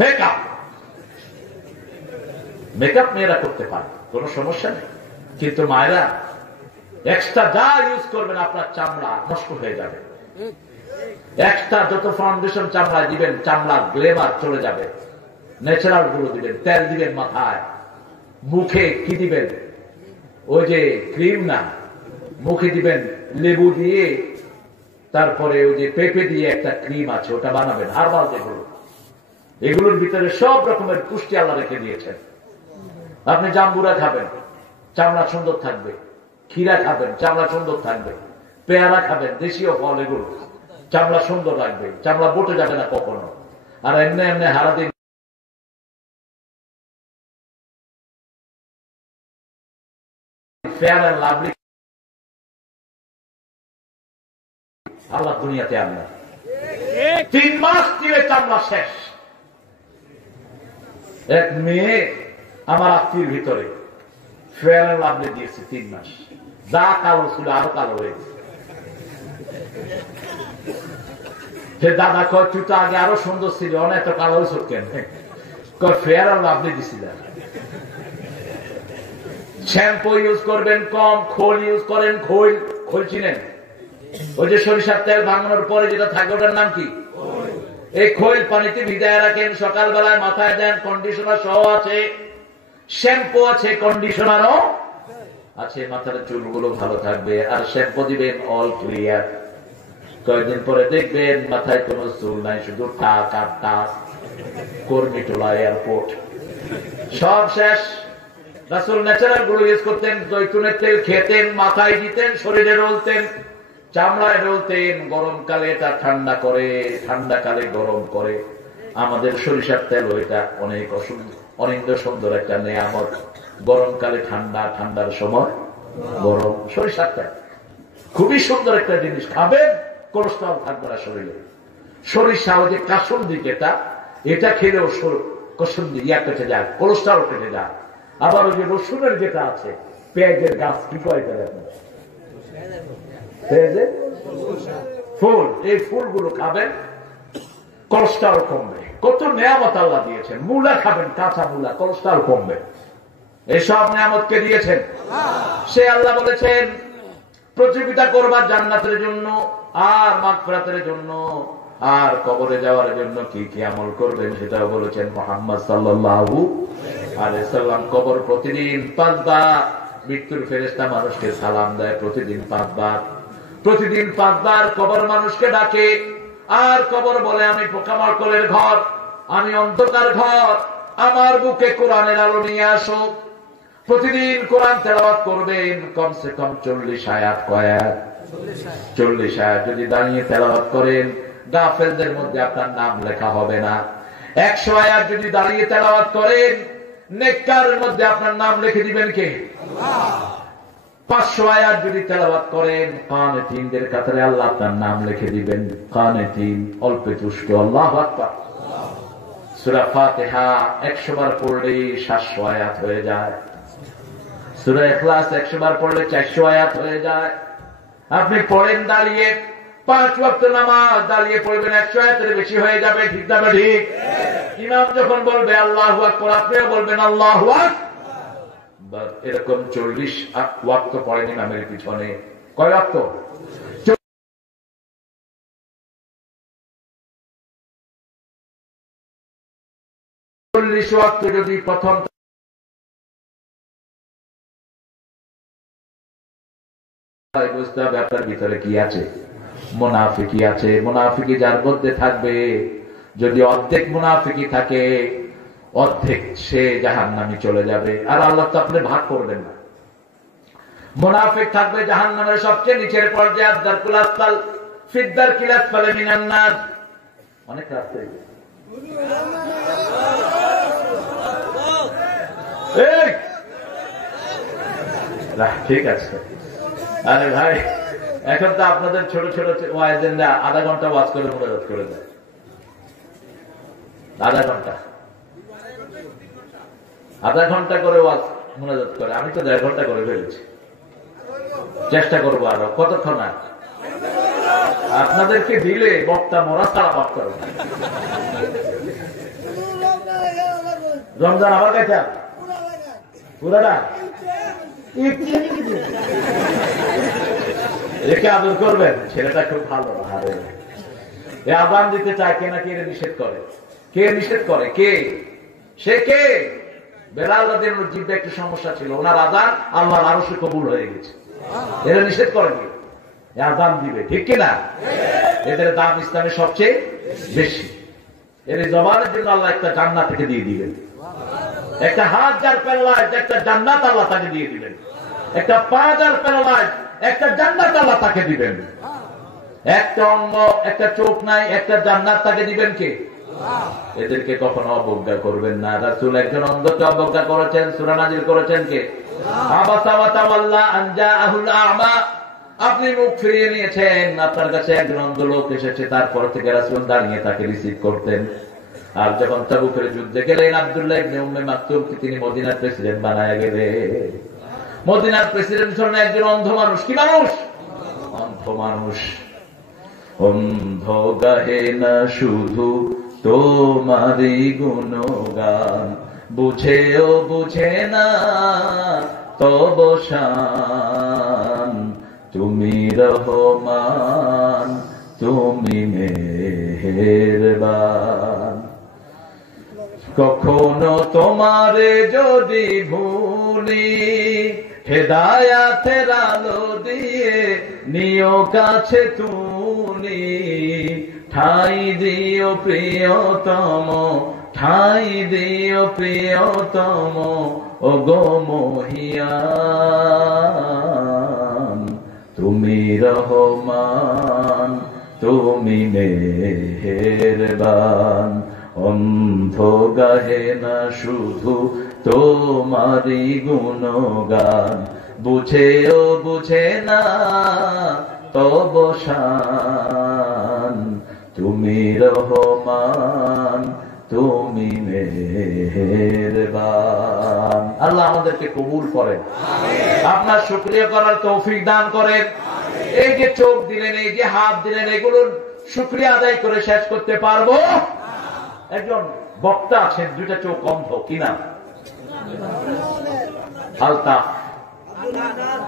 Makeup makeup মেয়েরা করতে পারে, কোনো সমস্যা নেই। কিন্তু মায়েরা এক্সট্রা যা ইউজ করবেন আপনার চামড়া নষ্ট হয়ে যাবে। এক্সট্রা যত ফাউন্ডেশন চামড়ায় দিবেন চামড়ার গ্লেমার চলে যাবে। ন্যাচারাল গুলো দিবেন, তেল দিবেন মাথায়, মুখে কি দিবেন, ওই যে ক্রিম না, মুখে দিবেন লেবু দিয়ে, তারপরে ওই যে পেঁপে দিয়ে একটা ক্রিম আছে ওটা বানাবেন, হার্বাল যেগুলো, এগুলোর ভিতরে সব রকমের পুষ্টি আল্লাহ রেখে দিয়েছেন। আপনি জাম্বুরা খাবেন, চামড়া সুন্দর থাকবে। ক্ষীরা খাবেন, চামড়া সুন্দর থাকবে। পেয়ারা খাবেন, দেশীয় ফল, এগুলো চামড়া সুন্দর রাখবে, চামড়া বটে যাবে না কখনো। আর এমনি এমনি হারাদিন ফেয়ার অ্যান্ড লাভলি আল্লাহ দুনিয়াতে আনলেন, 3 মাস দিয়ে চামড়া শেষ। এক মেয়ে আমার আত্মীয়ের ভিতরে ফেয়ার অ্যান্ড লাভলি দিয়েছে 3 মাস, যা কালো ছিল আরো কালো হয়েছে। সে দাদা কয় তুই তো আগে আরো সুন্দর ছিল, অনেক তো কালো হয়েছ কেন? ফেয়ার অ্যান্ড লাভলি দিছিল। শ্যাম্পু ইউজ করবেন কম, খোল ইউজ করেন, খোল খোল চিনেন, ওই যে সরিষার তেল ভাঙানোর পরে যেটা থাকে ওটার নাম কি? এই খোল পানিতে ভিজায় রাখেন, সকালবেলায় মাথায় দেন, কন্ডিশনার সহ আছে, শ্যাম্পু আছে, কন্ডিশনারও আছে, মাথার চুলগুলো ভালো থাকবে। আর শ্যাম্পু দিবেন অল ক্লিয়ার। কয়েকদিন পরে দেখবেন মাথায় কোনো চুল নাই, শুধু টাক আর টাক, কর্মী টোলা, এয়ারপোর্ট, সব শেষ। রাসূল ন্যাচারাল গুলো ইউজ করতেন, জৈতুনের তেল খেতেন, মাথায় দিতেন, শরীরে রলতেন, চামড়ায় রলতেন। গরমকালে এটা ঠান্ডা করে, ঠান্ডাকালে গরম করে। আমাদের সরিষার তেল ওইটা অনেক অনিন্দ সুন্দর একটা নেয়ামত। গরমকালে ঠান্ডা, ঠান্ডার সময় গরম। সরিষার তেল খুবই সুন্দর একটা জিনিস, খাবেন কোলেস্ট্রল থাকবে না শরীরে। সরিষা ওই যে কাসুন্দি, এটা খেলেও কাসুন্দি ইয়া কেটে যায়, কোলেস্ট্রল কেটে যায়। আবার ওই যে রসুনের যেটা আছে, পেঁয়াজের গাছ, কি করে পেঁয়াজের ফুল, এই ফুলগুলো খাবেন, কোলেস্ট্রল কমবে। কত নিয়ামত আল্লাহ দিয়েছেন। মূলা খাবেন, কাঁচা মূলা, কোলেস্ট্রল কমবে। এইসব নিয়ামত কে দিয়েছেন? সে আল্লাহ বলেছেন প্রতিযোগিতা করবার জান্নাতের জন্য আর মাগফিরাতের জন্য আর কবরে যাওয়ার জন্য কি কি আমল করবেন সেটাও বলেছেন মুহাম্মদ সাল্লাল্লাহু আলাইহি সাল্লাম। কবর প্রতিদিন 5 বার, মৃত্যুর ফেরেশতা মানুষকে সালাম দেয় প্রতিদিন 5 বার। প্রতিদিন 5 বার কবর মানুষকে ডাকে। আর কবর বলে আমি পোকামাকড়ের ঘর, আমি অন্ধকার ঘর, আমার বুকে কোরআনের আলো নিয়ে আসো। প্রতিদিন কোরআন তেলাওয়াত করবেন, কমসে কম 40 আয়াত। কয়াত? 40 আয়াত যদি দাঁড়িয়ে তেলাওয়াত করেন, গাফেলদের মধ্যে আপনার নাম লেখা হবে না। 100 আয়াত যদি দাঁড়িয়ে তেলাওয়াত করেন, নেককারের মধ্যে আপনার নাম লিখে দিবেন কে? আল্লাহ। 500 আয়াত যদি তেলাওয়াত করেন, কানেতিনদের কাতারে আল্লাহ আপনার নাম লিখে দিবেন। কানেতিন, অল্পে তুষ্ট। আল্লাহু আকবার। সূরা ফাতিহা 100 বার পড়লে 700 আয়াত হয়ে যায়। সূরা ইখলাস 100 বার পড়লে 400 আয়াত হয়ে যায়। আপনি পড়েন দাঁড়িয়ে, 5 ওয়াক্ত নামাজ দাঁড়িয়ে পড়বেন, 100 আয়াতের বেশি হয়ে যাবে। ঠিক না ঠিক? ইমাম যখন বলবে আল্লাহু আকবার, আপনিও বলবেন আল্লাহু আকবার। এরকম 40 ওয়াক্ত পড়েন ইমামের পিছনে। কয় ওয়াক্ত? 40 ওয়াক্ত যদি প্রথম বুঝতে হবে আপনার ভিতরে কি আছে, মুনাফিকি আছে। মুনাফিকি যার মধ্যে থাকবে, যদি অর্ধেক মুনাফিকি থাকে, অর্ধেক সে জাহান্নামে চলে যাবে। আর আল্লাহ তো আপনি ভাগ করবেন না। মুনাফিক থাকবে জাহান্নামের সবচেয়ে নিচের পর্যায়ে, দারকুল আসফাল ফিদ্দারকিল আসফালে মিনান নার। অনেক রাস্তা ঠিক আছে। আরে ভাই, এখন তো আপনাদের ছোট ছোট ওয়াইজেনরা আধা ঘন্টা ওয়াজ করে মুনাজাত করে দেয়। আধা ঘন্টা করে ওয়াজ মুনাজাত করে। আমি তো 1.5 ঘন্টা করে ফেলেছি। চেষ্টা করবো আরো। কতক্ষণ? আপনাদেরকে দিলে বক্তা মরা ছাড়া বক্তা। রমজান আবার খাইতা পুরাটা রেখে আদর করবেন। ছেলেটা খুব ভালো। আজান দিতে চায় কে, না কে নিষেধ করে? কে নিষেধ করে? কে? সে কে? বেলাল রাদিয়াল্লাহু আনহু জিহ্বায় একটু সমস্যা ছিল, ওনার আজান আল্লাহর আরশে কবুল হয়ে গেছে। এরা নিষেধ করে কি? আজান দিবে, ঠিক কিনা? এদের দাম ইসলামে সবচেয়ে বেশি। এর জবানের জন্য আল্লাহ একটা জান্নাত থেকে দিয়ে দিবেন, একটা হাত যার প্যারালাইজ একটা জান্নাত আল্লাহ তাকে দিয়ে দিবেন, একটা পা যার প্যারালাইজ একটা জান্নাত আল্লাহ তাকে দিবেন, একটা অঙ্গ একটা চোখ নাই একটা জান্নাত তাকে দিবেন কে? এদেরকে কখনো অবজ্ঞা করবেন না। রাসূল একজন অন্ধকে অবজ্ঞা করেছেন, সূরা নাজিল করেছেন কে? আবাসা ওয়া তাওয়াল্লা আন জাআহুল আ'মা। আপনি মুখ ফিরিয়ে নিয়েছেন, আপনার কাছে একজন অন্ধ লোক এসেছে, তারপর থেকে রাসূল দাঁড়িয়ে তাকে রিসিভ করতেন। আর যখন তাবুকের যুদ্ধে গেলেন, আব্দুল্লাহ ইবনে উম্মে মাকতুমকে তিনি মদিনার প্রেসিডেন্ট বানায় গেলেন। মদিনার প্রেসিডেন্ট হলেন একজন অন্ধ মানুষ। কি মানুষ? অন্ধ মানুষ। অন্ধ গাহে না শুধু তোমারই গুণগান, বুঝেও বুঝে না তব শান। তুমি রহমান, তুমি মেহেরবান। কখনো তোমারে যদি ভুলি, হেদায়াতের আলো দিয়ে নিও কাছে তুলি। ঠাই দিও প্রিয়তম, ঠাই দিও প্রিয়তম, ও গো মহিয়ান। তুমি রহমান, তুমি মেহেরবান। অন্ধ গাহে না শুধু তোমারই গুণগান, বুঝেও বুঝে না তব শান। তুমি রহমান, তুমি মেহেরবান। আল্লাহ আমাদেরকে কবুল করেন, আপনার শুকরিয়া করার তৌফিক দান করেন। এই যে চোখ দিলেন, এই যে হাত দিলেন, এগুলোর শুকরিয়া আদায় করে শেষ করতে পারবো? একজন বক্তা আছেন, দুইটা চোখ অন্ধ, কি নাম? আলতাফ,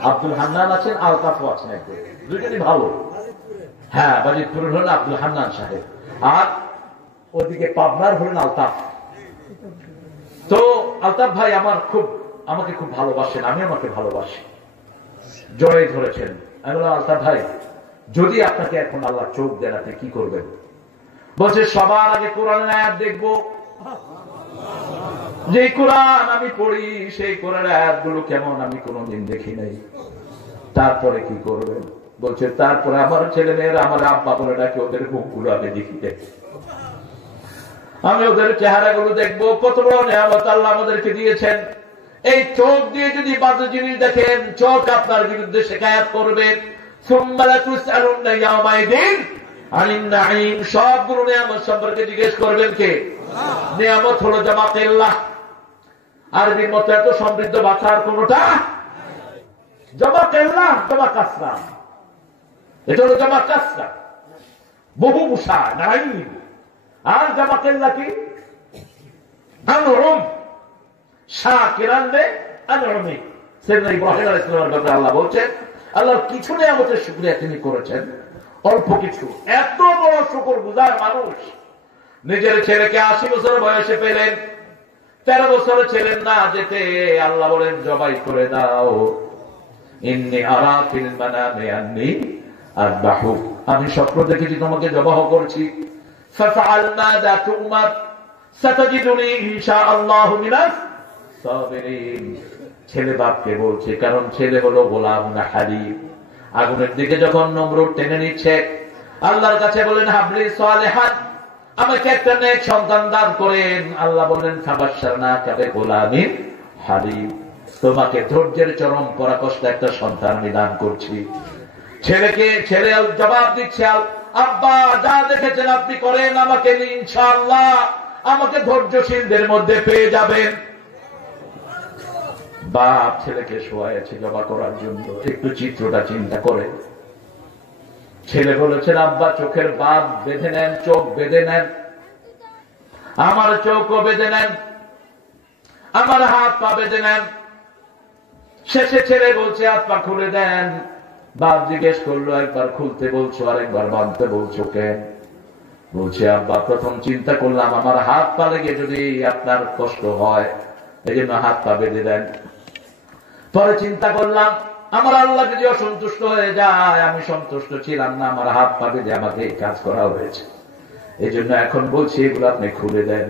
আব্দুল হান্নান আছেন, আলতাফও আছেন, একজন, দুইজনই ভালো। হ্যাঁ, বাজিতপুরের হলেন আব্দুল হান্নান সাহেব, আর ওদিকে পাবনার হলেন আলতাফ। তো আলতাফ ভাই আমাকে খুব ভালোবাসেন, আমি আমাকে ভালোবাসি। জয় ধরেছেন। আমি বললাম, আলতাফ ভাই, যদি আপনাকে এখন আল্লাহ চোখ দেন, আপনি কি করবেন? বলছে, সবার আগে কোরআনের আয়াত দেখবো। যে কোরআন আমি পড়ি, সেই কোরআনের আয়াতগুলো কেমন আমি কোনোদিন দেখি নাই। তারপরে কি করবেন? বলছে, তারপরে আমার ছেলে মেয়েরা আমার আব্বা বলে ডাকে, ওদের মুখগুলো আমি দেখি, আমি ওদের চেহারাগুলো দেখবো। কত বড় নিয়ামত আল্লাহ আমাদেরকে দিয়েছেন। এই চোখ দিয়ে যদি বাজে জিনিস দেখেন, চোখ আপনার বিরুদ্ধে শিকায়াত করবে। সবগুলো নিয়ামত সম্পর্কে জিজ্ঞেস করবেন কে? নিয়ামত হলো জামাকাল্লাহ। আরবির মতো এত সমৃদ্ধ ভাষা আর কোনটা? জামাকাল্লাহ, জামা কাসরা। এটা হলো জামা কাসরা, বহু মুসা নাই। আর জামাকাল্লাহ কি? আনউম, শাকিরান লে আনউমি। সাইয়েদনা ইব্রাহিম আলাইহিস সালামের ব্যাপারে আল্লাহ বলছেন, আল্লাহর কিছু নিয়ামতের শুকরিয়া তিনি করেছেন, অল্প কিছু। এত বড় শুকরগুজার মানুষ। নিজের ছেলেকে 80 বছর বয়সে পেলেন, 13 বছর ছিলেন না যেতে আল্লাহ বলেন, জবাই করে দাও। ইন্নী আরা ফিল মানামি আন্নী আযবাহুক, আমি স্বপ্ন দেখেছি তোমাকে জবাহ করছি। ফাফআল মা যা তুমার সাতাজিদুনি ইনশাআল্লাহু মিনাস সাবিরিন। ছেলে বাপকে বলছে, কারণ ছেলে হলো গোলাম হালিম। আগুনের দিকে যখন নমরুদ টেনে নিচ্ছে, আল্লাহর কাছে বলেন, হাবলি সালেহান, আমাকে একটা নেক সন্তান দান করেন। আল্লাহ বলেন, ফাবাশশারনাকা বিগুলামিন হালিম, তোমাকে ধৈর্যের চরম পরাকাষ্ঠা একটা সন্তান আমি দান করছি। ছেলে জবাব দিচ্ছে, আব্বা যা দেখেছেন আপনি করেন, আমাকে ইনশাআল্লাহ আমাকে ধৈর্যশীলদের মধ্যে পেয়ে যাবেন। বাপ ছেলেকে শোয়াইছে জবা করার জন্য। একটু চিত্রটা চিন্তা করে। ছেলে বলেছেন, আব্বা চোখের বাঁধ বেঁধে নেন, চোখ বেঁধে নেন। আমার চোখও বেঁধে নেন, আমার হাত পা বেঁধে নেন। শেষে ছেলে বলছে হাত পা খুলে দেন। বাপ জিজ্ঞেস করলো, একবার খুলতে বলছো আর একবার বাঁধতে বলছো কেন? বলছে আব্বা, প্রথম চিন্তা করলাম আমার হাত পা লেগে যদি আপনার কষ্ট হয়, এই জন্য হাত পা বেঁধে দেন। পরে চিন্তা করলাম আমার আল্লাহ যদি অসন্তুষ্ট হয়ে যায়, আমি সন্তুষ্ট ছিলাম না, আমার হাত পা বেঁধে আমাকে এই কাজ করা হয়েছে, এই জন্য এখন বলছি এগুলো আপনি খুলে দেন।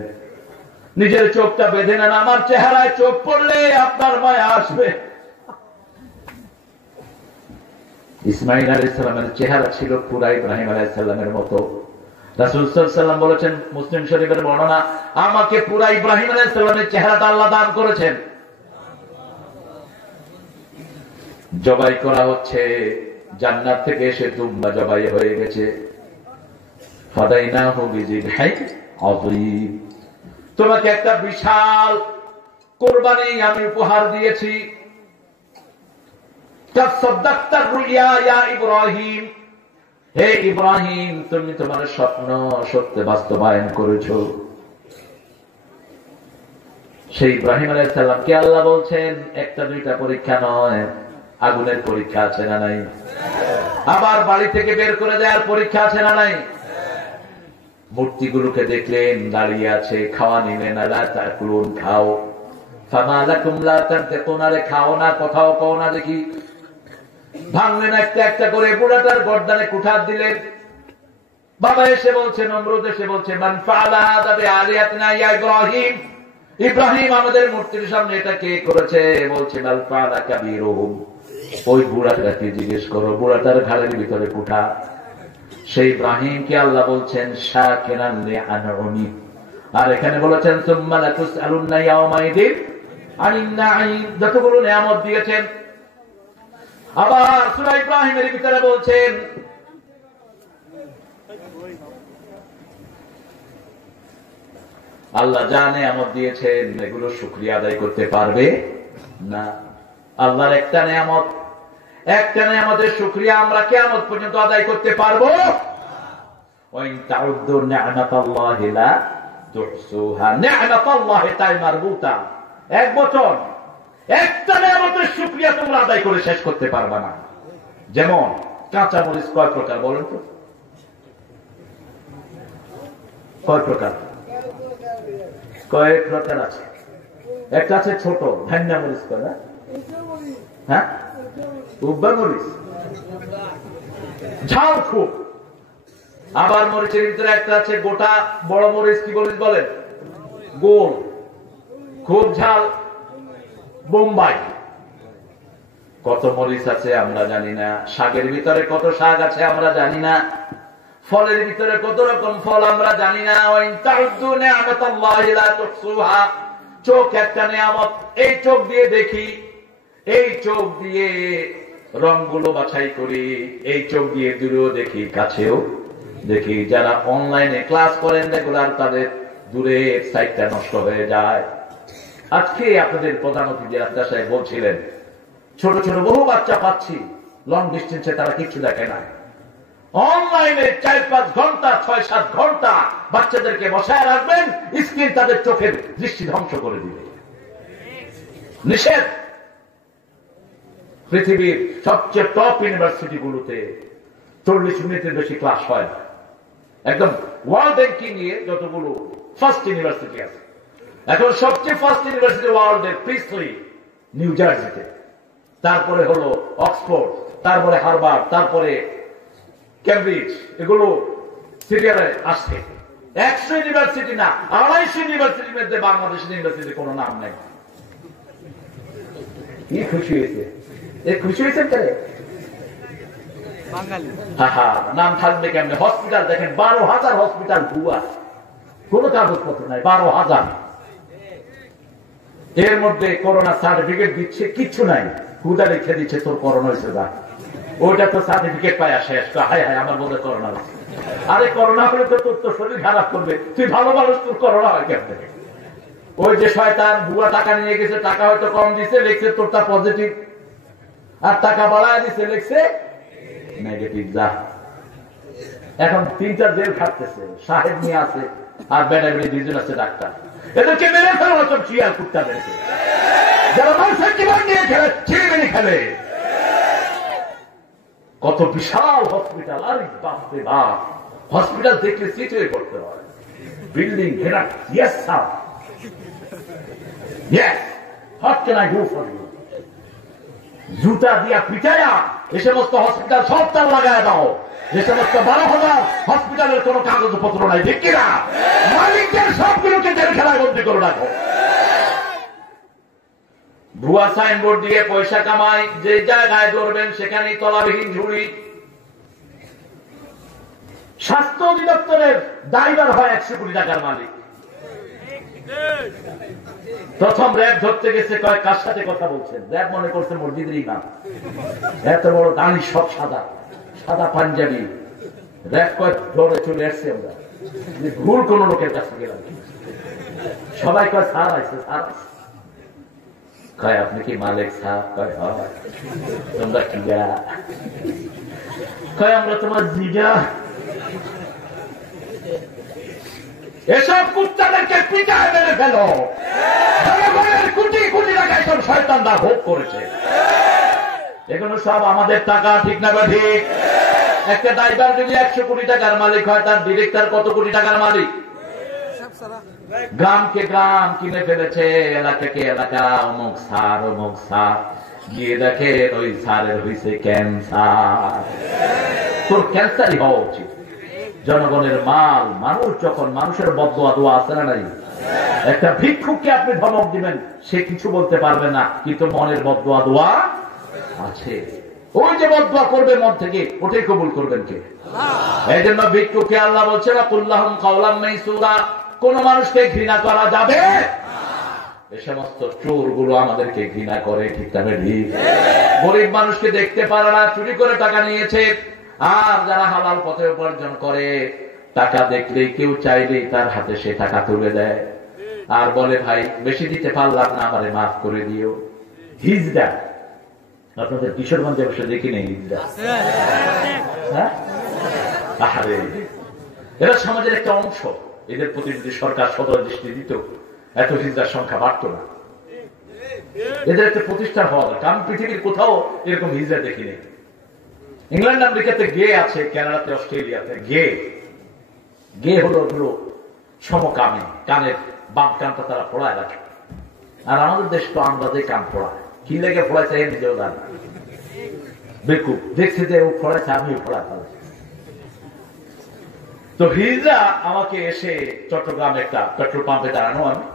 নিজের চোখটা বেঁধে নেন, আমার চেহারায় চোখ পড়লে আপনার মায়া আসবে। ইসমাইল আলাইহিস সালামের চেহারা ছিল পুরা ইব্রাহিম আলাইহিস সালামের মতো। রাসূল সাল্লাল্লাহু আলাইহি ওয়াসাল্লাম বলেছেন, মুসলিম শরীফের বর্ণনা, আমাকে পুরা ইব্রাহিম আলাইহিস সালামের চেহারাটা আল্লাহ দান করেছেন। জবাই করা হচ্ছে, জান্নাত থেকে এসে দুম্বা জবাই হয়ে গেছে। ফাদাইনাহু বিযিবহিন আযীম, তোমাকে একটা বিশাল কুরবানি আমি উপহার দিয়েছি। তাসাদদাকতা রুইয়া ইয়া ইব্রাহিম, হে ইব্রাহিম, তুমি তোমার স্বপ্ন সত্যে বাস্তবায়ন করেছো। সেই ইব্রাহিম আলাইহিস সালামকে আল্লাহ বলছেন, একটা দুইটা পরীক্ষা নয়, আগুনের পরীক্ষা আছে না নাই? আবার বাড়ি থেকে বের করে দেওয়ার পরীক্ষা আছে না নাই? মূর্তিগুলোকে দেখলেন দাঁড়িয়ে আছে, খাওয়া নিলেন, আলা তাকুলুন, খাও। ফামা লাকুম লা তানতিকুন, আরে খাও না, কথাও কও না দেখি। ভাঙলেন একটা একটা করে, বুড়াটার গর্দানে কুঠার দিলেন। বাবা এসে বলছে, নমরুদ এসে বলছে, মান ফাআলা হাযা বিআলিয়াতিনা ইয়া ইব্রাহিম, ইব্রাহিম আমাদের মূর্তির সামনে এটা কে করেছে? বলছে বাল ফাআলা কাবীরুহুম, ওই বুড়াটাকে জিজ্ঞেস করো, বুড়াটার ঘাড়ের ভিতরে কুঠা। সেই ইব্রাহিমকে আল্লাহ বলছেন শাকিরান লিআনউমি, আর এখানে বলেছেন সুম্মা লাতুসআলুন্না ইয়াওমাইদিন আনিন নাঈম, যতগুলো নিয়ামত দিয়েছেন। আবার সূরা ইব্রাহিমের ভিতরে বলছেন আল্লাহ যা নিয়ামত দিয়েছেন এগুলো শুকরিয়া আদায় করতে পারবে না। আল্লাহর একটা নিয়ামতের শুকরিয়া আমরা কিয়ামত পর্যন্ত আদায় করতে পারবো? ওয়াইন তাউদ্দু নি'মাতাল্লাহি লা তুহসুহা, নি'মাতাল্লাহি তাই মারবুতা, এক বচন, একটা নিয়ামতের শুকরিয়া তোমরা আদায় করে শেষ করতে পারবে না। যেমন কাঁচা মরিচ কয় প্রকার বলেন তো? কয় প্রকার? কয়েক প্রকার আছে। একটা আছে ছোট ভান্না মরিচ কয় না, হ্যাঁ, উব্বা মরিচ, ঝাল খুব। আবার মরিচের ভিতরে একটা আছে গোটা বড় মরিচ, কি মরিচ বলেন? গোল, খুব ঝাল, বোম্বাই। কত মরিচ আছে আমরা জানি না, শাকের ভিতরে কত শাক আছে আমরা জানি না, ফলের ভিতরে কত রকম ফল আমরা জানি না। ওয়াইন তাউদ্দু নি'মাতাল্লাহি লা তুহসুহা, চোখ একটা নিয়ামত, এই চোখ দিয়ে দেখি, এই চোখ দিয়ে রংগুলো বাছাই করি, এই চোখ দিয়ে দূরেও দেখি কাছেও দেখি। যারা অনলাইনে ক্লাস করেন রেগুলার, তাদের দূরে সাইটটা নষ্ট হয়ে যায়। আজকে আপনাদের প্রধান অতিথি ডাক্তার সাহেব বলছিলেন, ছোট ছোট বহু বাচ্চা পাচ্ছি লং ডিস্টেন্সে, তারা কিছু দেখে না। অনলাইনে 4-5 ঘন্টা 6-7 ঘন্টা বাচ্চাদেরকে বসায় রাখবেন, স্ক্রিন তাদের চোখের দৃষ্টি ধ্বংস করে দিবে। নিষেধ। পৃথিবীর সবচেয়ে টপ ইউনিভার্সিটি গুলোতে 40 মিনিটের বেশি ক্লাস হয় না। একদম ওয়ার্ল্ড র্যাঙ্কিং নিয়ে যতগুলো ফার্স্ট ইউনিভার্সিটি আছে, এখন সবচেয়ে ফার্স্ট ইউনিভার্সিটি ওয়ার্ল্ডের প্রিন্সলি নিউ জার্সিতে, তারপরে হলো অক্সফোর্ড, তারপরে হার্ভার্ড, তারপরে কেমব্রিজ, এগুলো সিরিয়ালে আসছে। 100 ইউনিভার্সিটি না, 250 ইউনিভার্সিটির মধ্যে বাংলাদেশের ইউনিভার্সিটির কোনো নাম নেই। কি খুশি হয়েছে? খুশি হয়েছেন তাহলে? নাম থাকবে কেমনে? হসপিটাল দেখেন, 12,000 হসপিটাল ভুয়া, কোন কাগজপত্র নাই, 12,000। এর মধ্যে করোনা সার্টিফিকেট দিচ্ছে, কিচ্ছু নাই, হুদা লিখে দিচ্ছে তোর করোনা হয়েছে, যা ওইটা তো সার্টিফিকেট পায় শেষ। হায় হায়, আমার বোধহয় করোনা হয়েছে। আরে করোনা হলে তো তোর তো শরীর খারাপ করবে, তুই ভালো মানুষ, তোর করোনা হয় কেমনে? ওই যে শয়তান ভুয়া টাকা নিয়ে গেছে, টাকা হয়তো কম দিছে, লিখছে তোরটা পজিটিভ, আর টাকা বাড়ায় দিছে, লিখছে নেগেটিভ। যা এখন 3-4 জেল খাটতেছে, সাহেব নিয়ে আছে, আর বেড়াবেড়ি দুজন আছে ডাক্তার। এদেরকে মেরে ফেলো সব চিয়ার কুত্তাদেরকে, যারা মানুষের জীবন নিয়ে খেলে, ছিঁড়ে খেলে। কত বিশাল হসপিটাল! আরে বাপরে বাপ, হসপিটাল দেখলে সিট হয়ে পড়তে হয়। বিল্ডিং ঘেরা, yes sir, yes, what can I do for you? জুতা দিয়া পিটায়া এ সমস্ত হসপিটাল সব তার লাগায় দাও। যে সমস্ত 12,000 হসপিটালের কোন কাগজপত্র নাই, ঠিক কিনা? মালিকদের সবগুলোকে জেল খেলায় বন্দি করে রাখো। ভুয়া সাইনবোর্ড দিয়ে পয়সা কামাই, যে জায়গায় ধরবেন সেখানেই তলাবিহীন ঝুড়ি। স্বাস্থ্য অধিদপ্তরের ড্রাইভার হয় 100 কোটি টাকার মালিক। প্রথম র্যাব ধরতে গেছে, কয় কার সাথে কথা বলছেন? র্যাব মনে করছে মসজিদের ইমাম, এত বড় দাঁড়ি, সব সাদা সাদা পাঞ্জাবি। র্যাব কয় ধরে চলে আসছে, আমরা ভুল কোন লোকের কাছে গেলাম। সবাই কয় স্যার আছে, স্যার আছে। কয় আপনি কি মালিক? স্যার কয় হয়। তোমরা কি? কয় আমরা তোমার জিগা। এসব কুত্তাদেরকে পিটায় মেরে ফেলো। জনগণের কোটি কোটি টাকা এসব শয়তানরা ভোগ করেছে। এগুলো সব আমাদের টাকা, ঠিক না? ঠিক। একটা ড্রাইভার যদি 100 কোটি টাকার মালিক হয়, তার ডিরেক্টর কত কোটি টাকার মালিক? গ্রামকে গ্রাম কিনে ফেলেছে, এলাকাকে এলাকা। অমুক সার, অমুক সার। গিয়ে দেখে ওই সারের হয়েছে ক্যান্সার। তোর ক্যান্সারই হওয়া উচিত। জনগণের মাল, মানুষ যখন, মানুষের বদদোয়া দোয়া আছে না নাই? একটা ভিক্ষুককে আপনি ধমক দিবেন, সে কিছু বলতে পারবে না, কিন্তু মনের বদদোয়া দোয়া আছে। ওই যে বদদোয়া করবে মন থেকে, ওটাই কবুল করবেন কে? এই জন্য ভিক্ষুককে আল্লাহ বলছে না, কুল্লাহুম কাওলাম মাইসুরা, কোন মানুষকে ঘৃণা করা যাবে। এই সমস্ত চোর গুলো আমাদেরকে ঘৃণা করে, ঠিক না? গরিব মানুষকে দেখতে পারে না, চুরি করে টাকা নিয়েছে। আর যারা হালাল পথে উপার্জন করে, টাকা দেখলে কেউ চাইলেই তার হাতে সে টাকা তুলে দেয়, আর বলে ভাই বেশি দিতে পারলাম না, আমারে মাফ করে দিও। হিজড়া আপনাদের কিশোরগঞ্জে বসে দেখি নেই হিজড়া? হ্যাঁ, এরা সমাজের একটা অংশ। এদের প্রতি যদি সরকার সদয় দৃষ্টি দিত, এত হিজড়ার সংখ্যা বাড়ত না। এদের একটা প্রতিষ্ঠা হওয়া দরকার। আমি পৃথিবীর কোথাও এরকম হিজড়া দেখিনি। ইংল্যান্ড আমেরিকাতে গে আছে, কানাডাতে, অস্ট্রেলিয়াতে গে। গে হলো সমকামী, কানের বাম কানটা তারা ফোড়ায় রাখে। আর আমাদের দেশ তো আমরা যে কান ফোড়ায়, কি লেগে ফোড়াইছে নিজেও জানে। বেকুব দেখছে যে ও ফোড়াইছে, আমিও ফোড়া ফেলাই। তো হিজড়া আমাকে এসে চট্টগ্রামে একটা পেট্রোল পাম্পে দাঁড়ানো, আমি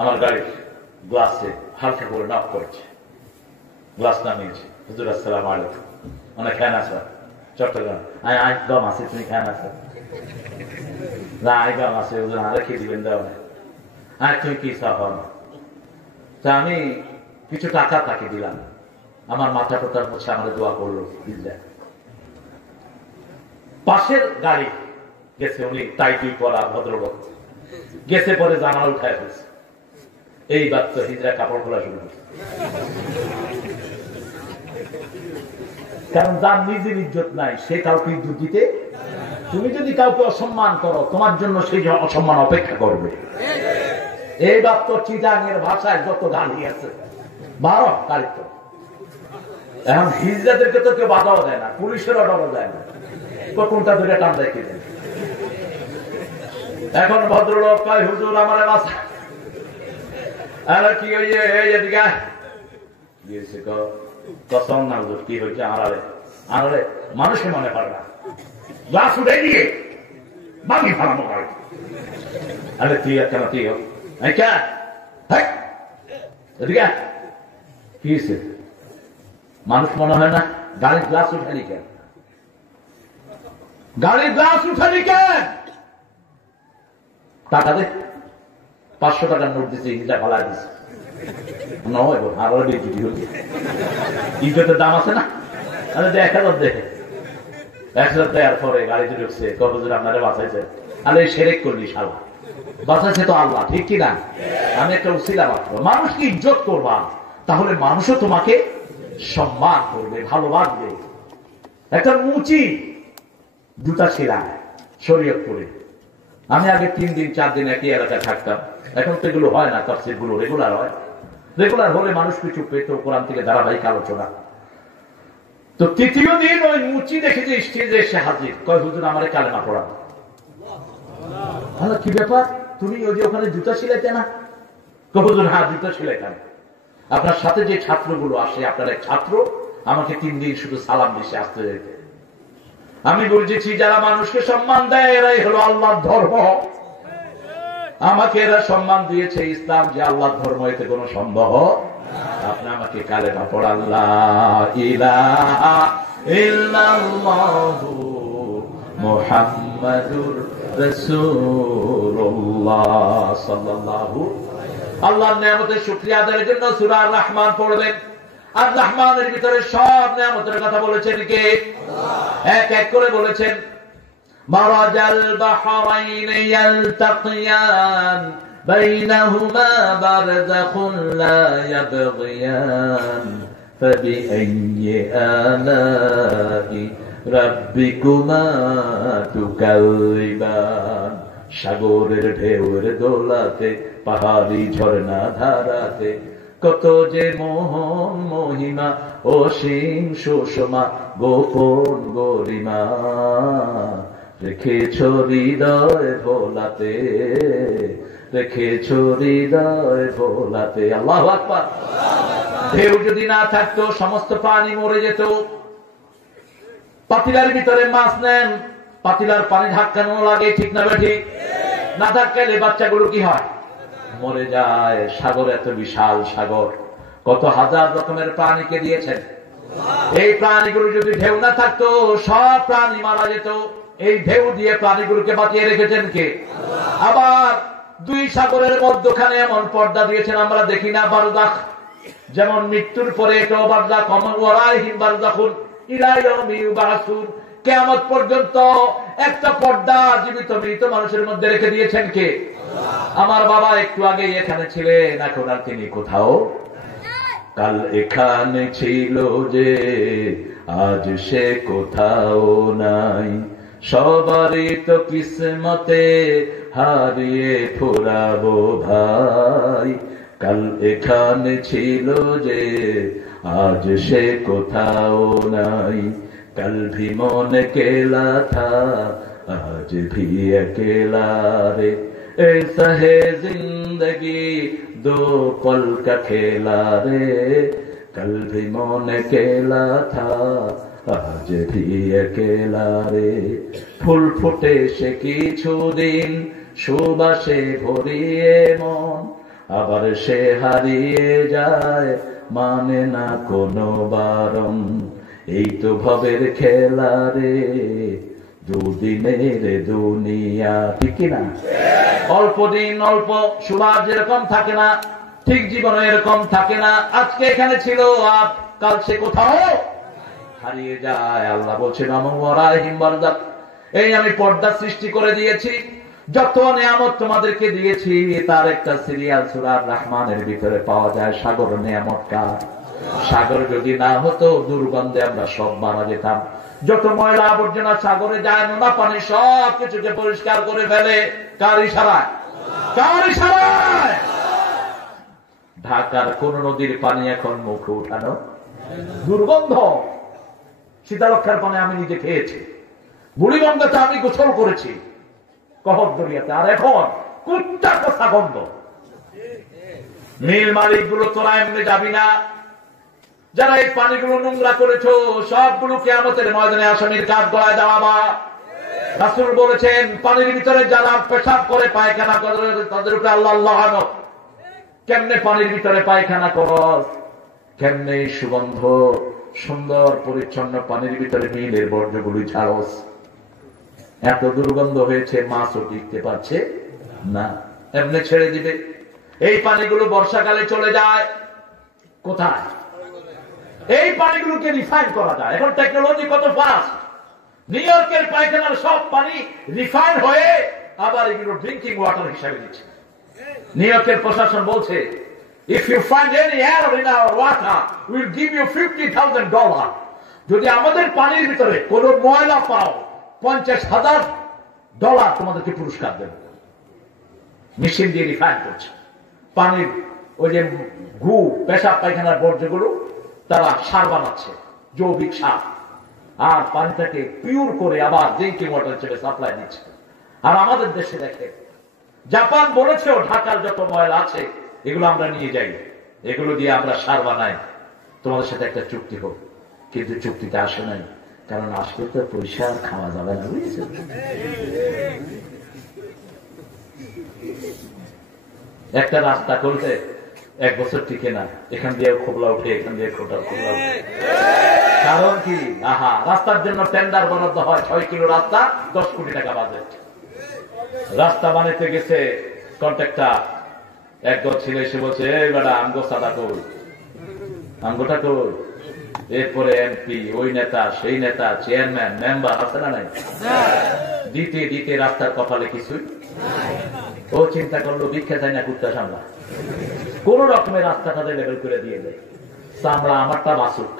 আমার গাড়ির গ্লাসে হালকা করে নক করেছে, গ্লাস নামিয়েছে। হুজুর আসসালামু আলাইকুম। অনেক খান আছে চট্টগ্রাম? একদম আছে। তুমি খান আছে? না, একদম আছে। হুজুর আর রেখে দিবেন, দেওয়া না। আর তুমি কি চাও? তা আমি কিছু টাকা তাকে দিলাম। আমার মাথা টোটার হচ্ছে, আমাদের দোয়া করলো। পাশের গাড়ি গেছে, উনি টাইটুই পরা ভদ্রলোক গেছে, পরে জানালা উঠায় ফেলছে। এইবার তো হিজড়া কাপড় খোলা শুরু করছে। কারণ যার নিজের ইজ্জত নাই, সে কাউকে ইজ্জত দিতে। তুমি যদি কাউকে অসম্মান করো, তোমার জন্য সেই অসম্মান অপেক্ষা করবে। এই বাপ্ত চিটাঙের ভাষায় যত গালি আছে, 12 তারিখ। এখন হিজড়াদেরকে তো কেউ বাধাও দেয় না, পুলিশের অর্ডারও দেয় না। কোনটা ধরে টান দেয় কে? এখন ভদ্রলোক কয়, হুজুর আমার বাসা। আর কি এদিকে গিয়েছে, কসম না হুজুর, কি হয়েছে? আড়ালে আড়ালে মানুষে মনে পারে না, গ্লাস উঠে দিয়ে বাকি ফালানো করে। আরে তুই কেন? তুই এদিকে কি হয়েছে? মানুষ মনে হয় না? গাড়ির গ্লাস উঠালি কেন? গাড়ির গ্লাস উঠালি কেন? টাকা দে। 500 টাকার নোট দিচ্ছে, হিজড়া ফালাই দিচ্ছে। ইজ্জতের দাম আছে না? 1000 দেখে 1000 দেওয়ার পরে গাড়িতে ঢুকছে, হুজুর আপনারা বাঁচাইছে। আরে সেরেক করলি শালা, বাঁচাইছে তো আল্লাহ, ঠিক কিনা? আমি একটা উসিলা মাত্র। মানুষকে ইজ্জত করবা, তাহলে মানুষও তোমাকে সম্মান করবে, ভালোবাসবে। একটা মুচি জুতা ছিঁড়া শরীয়ত করে, আমি আগে 3 দিন 4 দিন একই এলাকায় থাকতাম, এখন তো এগুলো হয় না, তাফসীর গুলো রেগুলার হয়। রেগুলার হলে মানুষ কিছু পেত, কোরআন থেকে ধারাবাহিক আলোচনা। তো তৃতীয় দিন ওই মুচি দেখে যে স্টেজে এসে হাজির, কয় হুজুর আমারে কালেমা পড়ান। কি ব্যাপার, তুমি ওই যে ওখানে জুতা সিলাইতে না? হুজুর হ্যাঁ জুতা সিলাইতাম। আপনার সাথে যে ছাত্রগুলো আসে, আপনার এক ছাত্র আমাকে 3 দিন শুধু সালাম দিছে আসতে যেতে। আমি বুঝেছি যারা মানুষকে সম্মান দেয় এরাই হলো আল্লাহর ধর্ম। আমাকে এরা সম্মান দিয়েছে ইসলাম, যে আল্লাহর ধর্ম এতে কোনো সম্ভব। আপনি আমাকে কালেমা পড়ান, লা ইলাহা ইল্লাল্লাহু মুহাম্মাদুর রাসূলুল্লাহ সাল্লাল্লাহু। আল্লাহর নিয়ামতের শুকরিয়া আদায়ের জন্য সূরা আর রহমান পড়বেন। আর রহমানের ভিতরে সব নিয়ামতের কথা বলেছেন কে? এক এক করে বলেছেন। মারাজাল বাহরাইন ইয়ালতাকিয়ান বাইনাহুমা বারযাখুন লা ইয়াবগিয়ান ফাবিআইয়ি আলাই রাব্বিকুমা তুকাল্লিবান। সাগরের ঢেউয়ের দোলাতে, পাহাড়ি ঝর্ণা ধারাতে, কত যে মোহন মহিমা, অসীম সুষমা গোপন গরিমা, রেখেছ হৃদয় ভোলাতে, রেখেছ হৃদয় ভোলাতে। আল্লাহু আকবার। ঢেউ যদি না থাকতো সমস্ত পানি মরে যেত। পাতিলার ভিতরে মাছ নেন, পাতিলার পানি ধাক্কানো লাগে, ঠিক না ঠিক? না ধাক্কালে বাচ্চাগুলো কি হয়? মরে যায়। সাগর এত বিশাল সাগর, কত হাজার রকমের প্রাণীকে দিয়েছেন। এই প্রাণীগুলো যদি ঢেউ না থাকতো সব প্রাণী মারা যেত। এই ঢেউ দিয়ে প্রাণীগুলোকে বাঁচিয়ে রেখেছেন কে? আবার 2 সাগরের মধ্যখানে এমন পর্দা দিয়েছেন আমরা দেখি না, বারজাখ। যেমন মৃত্যুর পরে এটাও বারজাখ, ওয়ারাইহিম বারজাখুন ইলা ইয়াউমি ইউবাসুন। কিয়ামত পর্যন্ত একটা পর্দা জীবিত মৃত মানুষের মধ্যে রেখে দিয়েছেন কে? আমার বাবা একটু আগে এখানে ছিলেন, এখন আর তিনি কোথাও। কাল এখানে ছিল যে আজ সে কোথাও নাই, সবারই তো কিসমতে হারিয়ে ফুরাবো ভাই। কাল এখানে ছিল যে আজ সে কোথাও নাই, कल भी मन अकेला था आज भी अकेला रे, ऐसा है जिंदगी दो पल का खेला रे, कल भी मन अकेला था आज भी अकेला रे। ফুল ফুটে সে কিছুদিন সুবাসে ভরিয়ে মন, আবার সে হারিয়ে যায় মানে না কোনো বারণ। এই তো ভবের খেলা রে, দুদিনের দুনিয়া, ঠিক না? অল্প দিন অল্প সুবাস যেরকম থাকে না, ঠিক জীবনে এরকম থাকে না। আজকে এখানে ছিল আর কাল সে কোথাও হারিয়ে যায়। আল্লাহ বলছেন ওয়ারাইহিম বারযাখ, এই আমি পর্দা সৃষ্টি করে দিয়েছি। যত নিয়ামত তোমাদেরকে দিয়েছি তার একটা সিরিয়াল সূরা আর রহমানের ভিতরে পাওয়া যায়। সাগর নিয়ামত কার? সাগর যদি না হতো দুর্গন্ধে আমরা সব মারা যেতাম। যত ময়লা আবর্জনা সাগরে যায়, নোনা পানি সব কিছুকে পরিষ্কার করে ফেলে কার ইশারায়? কার ইশারায়? ঢাকার কোন নদীর পানি এখন মুখে উঠানো দুর্গন্ধ। শীতলক্ষার পানি আমি নিজে খেয়েছি, বুড়িগঙ্গাতে আমি গোসল করেছি, কহরদরিয়াতে, আর এখন কুত্তা কথা গন্ধ। মিল মালিক গুলো তোরা এমনি যাবি না, যারা এই পানিগুলো নোংরা করেছো সবগুলো কিয়ামতের ময়দানে আসামির কাঠ গলায় দাঁড়াবা। রাসূল বলেছেন পানির ভিতরে যারা পেশাব করে পায়খানা করে তাদের উপরে আল্লাহ লানত। কেমনে পানির ভিতরে পায়খানা করস, কেমনে সুগন্ধ সুন্দর পরিচ্ছন্ন পানির ভিতরে মিলের বর্জ্যগুলি ছাড়স। এত দুর্গন্ধ হয়েছে মাছও টিকতে পারছে না, এমনি ছেড়ে দিবে। এই পানিগুলো বর্ষাকালে চলে যায় কোথায়? এই পানিগুলোকে রিফাইন করা যায়। এখন টেকনোলজি কত ফাস্ট। নিউ ইয়র্কের পায়খানার সব পানি রিফাইন হয়ে আবার এগুলো ড্রিঙ্কিং ওয়াটার হিসাবে দিচ্ছে। নিউ ইয়র্কের প্রশাসন বলছে if you find any error in our water we'll give you $50,000। যদি আমাদের পানির ভিতরে কোনো ময়লা পাও $50,000 তোমাদেরকে পুরস্কার দেব। মেশিন দিয়ে রিফাইন করছে। পানির ওই যে গু পেশাব পায়খানার বর্জ্যগুলো তারা সার বানাচ্ছে, জৈবিক সার, আর পানিটাকে পিওর করে আবার ড্রিঙ্কিং ওয়াটার হিসেবে সাপ্লাই দিচ্ছে। আর আমাদের দেশে দেখে জাপান বলেছেও ঢাকার যত ময়লা আছে এগুলো আমরা নিয়ে যাই, এগুলো দিয়ে আমরা সার বানাই, তোমাদের সাথে একটা চুক্তি হোক। কিন্তু চুক্তিতে আসে নাই, কারণ আসলে তো পয়সা খাওয়া যাবে না, বুঝেছেন? একটা রাস্তা করলে 1 বছর টিকে না, এখান দিয়ে খোবলা উঠে, এখান দিয়ে খোবলা উঠে। কারণ কি? আহা, রাস্তার জন্য টেন্ডার বরাদ্দ হয়, 6 কিলো রাস্তা 10 কোটি টাকা বাজেট। রাস্তা বানাইতে গেছে কন্ট্রাক্টর, একদল ছিল, এসে বলছে এই বেটা আমগো সাদা কই, আমগোটা কই। এরপরে এমপি, ওই নেতা, সেই নেতা, চেয়ারম্যান, মেম্বার আছে না নাই? দিতে দিতে রাস্তার কপালে কিছুই। ও চিন্তা করলো ভিক্ষা চাই না, কুত্তা সামলা, কোন রকমের রাস্তাটা লেভেল করে দিয়ে দেয়, চামড়া আমারটা বাসুক,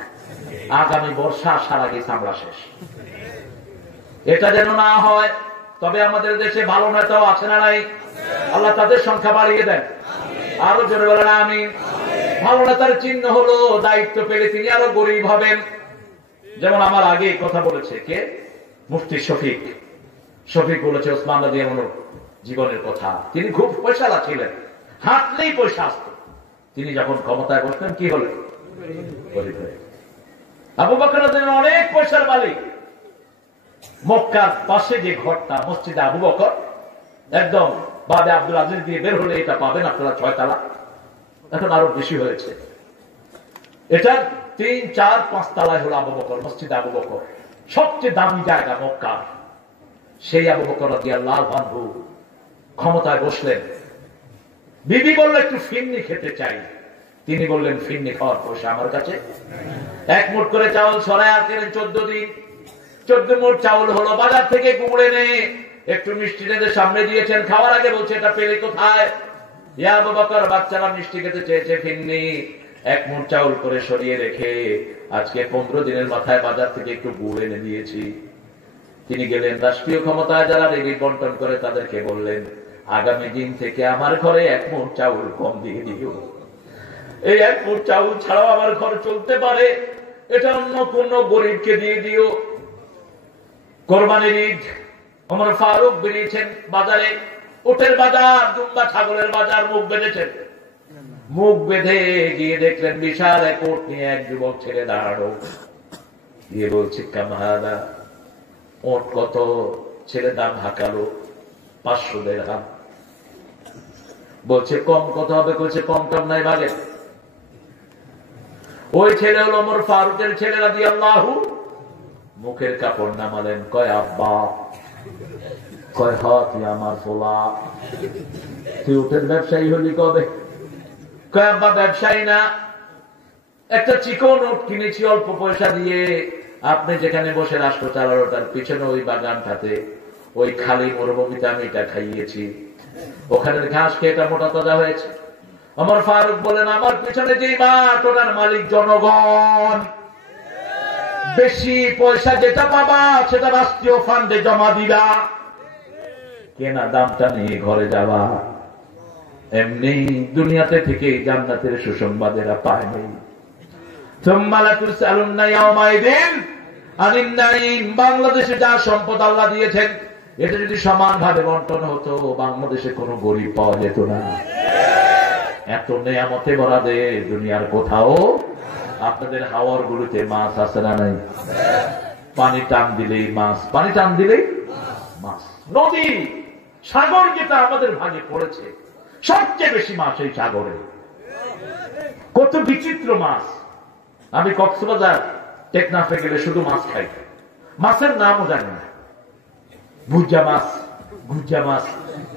আগামী বর্ষা আসার আগে চামড়া শেষ। এটা যেন না হয়। তবে আমাদের দেশে ভালো নেতাও আছে না নাই? আল্লাহ তাদের সংখ্যা বাড়িয়ে দেন। আরো জোরে বলেন আমিন। ভালো নেতার চিহ্ন হলো দায়িত্ব পেলে তিনি আরো গরিব হবেন। যেমন আমার আগে কথা বলেছে কে, মুফতি শফিক। শফিক বলেছে ওসমান রাদিয়াল্লাহু আনহু জীবনের কথা। তিনি খুব পয়সাওয়ালা ছিলেন, হাঁটলেই পয়সা আসতো। তিনি যখন ক্ষমতায় বসতেন কি হলেন? গরিব হয়ে। আবু বকর রাদিয়াল্লাহু আনহু অনেক পয়সার মালিক। মক্কার পাশে যে ঘরটা মসজিদে আবু বকর, একদম বাদে আব্দুল আজিজ দিয়ে বের হলে এটা পাবেন আপনারা 6 তলা, এখন আরো বেশি হয়েছে। এটা 3, 4, 5 তলায় হলো আবু বকর, মসজিদে আবু বকর, সবচেয়ে দামি জায়গা মক্কার। সেই আবু বকর রাদিয়াল্লাহু আনহু ক্ষমতায় বসলেন। বিবি বলল একটু ফিন্নি খেতে চাই। তিনি বললেন ফিন্নি খাওয়ার পয়সা আমার কাছে। 1 মুঠ করে চাউল সরাই আনলেন 14 দিন। 14 মুঠ চাউল হলো, বাজার থেকে কুমড়ে নে একটু মিষ্টি রেঁধে সামনে দিয়েছেন। খাওয়ার আগে বলছে এটা পেলে কোথায়? ইয়া আবু বকর, বাচ্চারা মিষ্টি খেতে চেয়েছে, ফিন্নি। 1 মুঠ চাউল করে সরিয়ে রেখে আজকে 15 দিনের মাথায় বাজার থেকে একটু গুড় এনে দিয়েছি। তিনি গেলেন রাষ্ট্রীয় ক্ষমতায় যারা রেডি বন্টন করে তাদেরকে বললেন আগামী দিন থেকে আমার ঘরে 1 মুঠ চাউল কম দিয়ে দিও। এই 1 মুঠ চাউল ছাড়াও আমার ঘর চলতে পারে, এটা অন্য কোন গরিবকে দিয়ে দিও। কোরবানির ঈদ ওমর ফারুক বেরিয়েছেন বাজারে, উটের বাজার, দুম্বা ছাগলের বাজার, মুখ বেঁধেছেন। মুখ বেঁধে গিয়ে দেখলেন বিশাল এক উট নিয়ে এক যুবক ছেলে দাঁড়ানো, গিয়ে বলছে কামহাদা, ওট কত? ছেলে দাম হাঁকালো 500 দিরহাম। বলছে কম কত হবে? বলছে কম টম নাই ভাগে। ওই ছেলে হলো ওমর ফারুকের ছেলে রাদিয়াল্লাহু। মুখের কাপড় নামালেন, কয় আব্বা। কয় হ, তুই আমার ফোলা, তুই উটের ব্যবসায়ী হলি কবে? কয় আব্বা ব্যবসায়ী না, একটা চিকন উট কিনেছি অল্প পয়সা দিয়ে। আপনি যেখানে বসে রাষ্ট্র চালার ওটার পিছনে ওই বাগানটাতে, ওই খালি মরুভূমিতে আমি এটা খাইয়েছি, ওখানের ঘাস খেয়ে এটা মোটা তাজা হয়েছে। ওমর ফারুক বলেন আমার পিছনে যে মাঠ ওটার মালিক জনগণ, বেশি পয়সা যেটা পাবা সেটা রাষ্ট্রীয় ফান্ডে জমা দিবা, কেনা দামটা নিয়ে ঘরে যাবা। এমনি দুনিয়াতে থেকে জান্নাতের সুসংবাদেরা পায়নি। বাংলাদেশে যা সম্পদ আল্লাহ দিয়েছেন এটা যদি সমান ভাবে বন্টন হতো বাংলাদেশে কোনো গরিব পাওয়া যেত না। এত নেয়ামতে ভরা দে দুনিয়ার কোথাও। আপনাদের হাওয়ার গুলোতে মাছ আছে না নাই? পানি টান দিলেই মাছ, পানি টান দিলেই মাছ। নদী, সাগর যেটা আমাদের ভাগে পড়েছে, সবচেয়ে বেশি মাছ এই সাগরে। কত বিচিত্র মাছ। আমি কক্সবাজার টেকনাফে গেলে শুধু মাছ খাই, মাছের নামও জানি না। ভুজা মাছ, গুজা মাছ,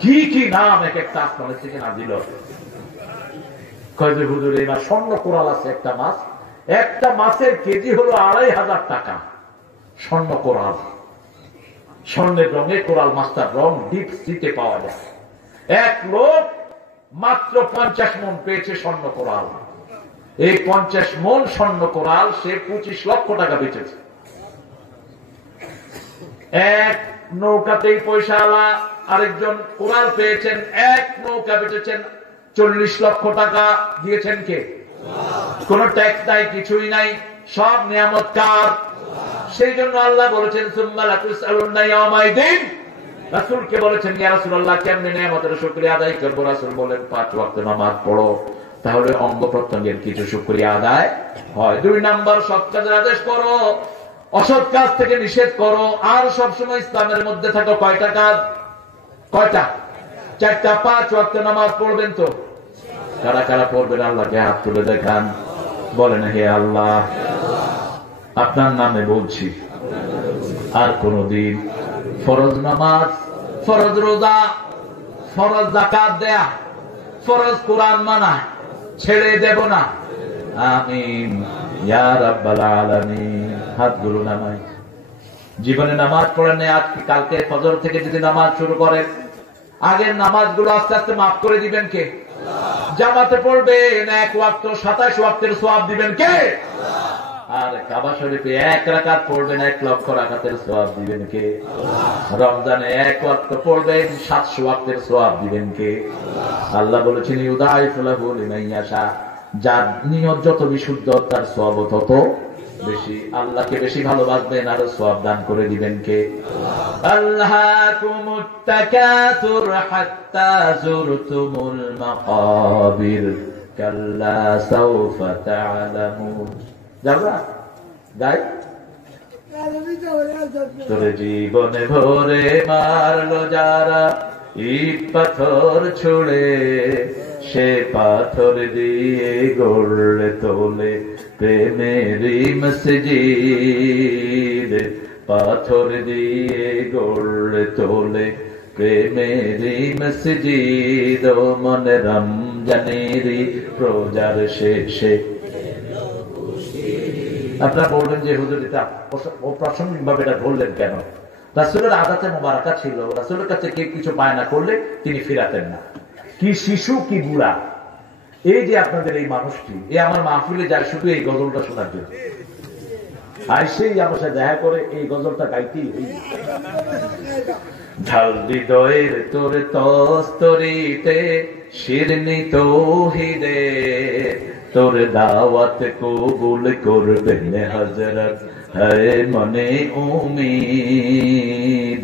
কি কি নাম এক একটা আসমানের থেকে না দিল। কয় যে হুজুর এই মাছ স্বর্ণ কোরাল আছে একটা মাছ, একটা মাছের কেজি হলো 2500 টাকা। স্বর্ণ কোরাল, স্বর্ণের রঙে কোরাল মাছটার রং ডিপ সিতে পাওয়া যায়। এক লোক মাত্র 50 মণ পেয়েছে স্বর্ণ কোরাল। এই 50 মণ স্বর্ণ কোরাল সে 25 লক্ষ টাকা বেচেছে। এক নৌকাতেই পয়সা আলা আরেকজন কোরাল পেয়েছেন, এক নৌকা বেচেছেন, 40 লক্ষ টাকা দিয়েছেন কে? কোন ট্যাক্স নাই, কিছুই নাই, সব নিয়ামত কার? সেই জন্য আল্লাহ বলেছেন সুম্মা লাতুসআলুন্না ইয়াওমাইদিন। রাসূলকে বলেছেন, ইয়া রাসূলুল্লাহ কেমনে নিয়ামতের শুকরিয়া আদায় করব? রাসূল বলেন 5 ওয়াক্ত নামাজ পড়ো, তাহলে অঙ্গ প্রত্যঙ্গের কিছু শুকরিয়া আদায় হয়। 2 নাম্বার, সৎ কাজের আদেশ করো, অসৎ কাজ থেকে নিষেধ করো। আর সবসময় ইসলামের মধ্যে থাকো কয়টা কাজ? কয়টা? 4টা। 5 ওয়াক্ত নামাজ পড়বেন তো? কারা কারা পড়বেন আল্লাহকে হাত তুলে দেখান, বলেন হে আল্লাহ আপনার নামে বলছি, আর কোনদিন ফরজ নামাজ, ফরজ রোজা, ফরজ যাকাত দেয়া, ফরজ কোরআন মানা ছেড়ে দেব না। আমিন ইয়া রাব্বাল আলামিন। হাতগুলো নামাই। জীবনে নামাজ পড়েন নাই, আজকে কালকে ফজর থেকে যদি নামাজ শুরু করেন, আগের নামাজগুলো আস্তে আস্তে মাফ করে দিবেন কে? জামাতে পড়বেন, 1 ওয়াক্ত 27 ওয়াক্তের সওয়াব দিবেন কে? আর কাবা শরীফে 1 রাকাত পড়বেন, 1 লক্ষ রাকাতের সওয়াব দিবেন কে? রমজানে 1 ওয়াক্ত পড়বেন, 700 ওয়াক্তের সওয়াব দিবেন কে? আল্লাহ বলেছেন ইউদাইফু লাহু লিমান ইয়াশা। যার নিয়ত যত বিশুদ্ধ তার সওয়াব তত বেশি। আল্লাহকে বেশি ভালোবাসবেন আর সওয়াব দান করে দিবেন কে? আল্লাহকুমুত তাকাসুর হাত্তা যুরতুমুল মাকাবির কাল্লা সাওফা তা'লামুন। যাবা গাই তোরে জীবনে ভরে মারলো যারা, ইট পাথর ছুড়ে, সে পাথর দিয়ে গড়লে তোলে প্রেমেরই মসজিদ। পাথর দিয়ে গড়লে তোলে প্রেমেরই মসজিদ। ও মনে রমজানেরই রোজার শেষে। আপনারা বলবেন যে হুজুর এটা অপ্রাসঙ্গিক ভাবে এটা বললেন কেন? রাসূলের আদাতে মোবারকা ছিল, রাসূলের কাছে কেউ কিছু বায়না করলে তিনি ফিরাতেন না। কি শিশু কি বুড়া, এই যে আপনাদের এই মানুষটি, এই আমার মাহফিলে যায় শুধু এই গজলটা শোনার জন্য, আইসেই আমার সাথে দেখা করে এই গজলটা গাইতেই। ঢাল হৃদয়ের তোর তস্তরিতে শিরনি তৌহিদে, তোর দাওয়াত কবুল করবেন হযরত, হে মনে উম্মীদ।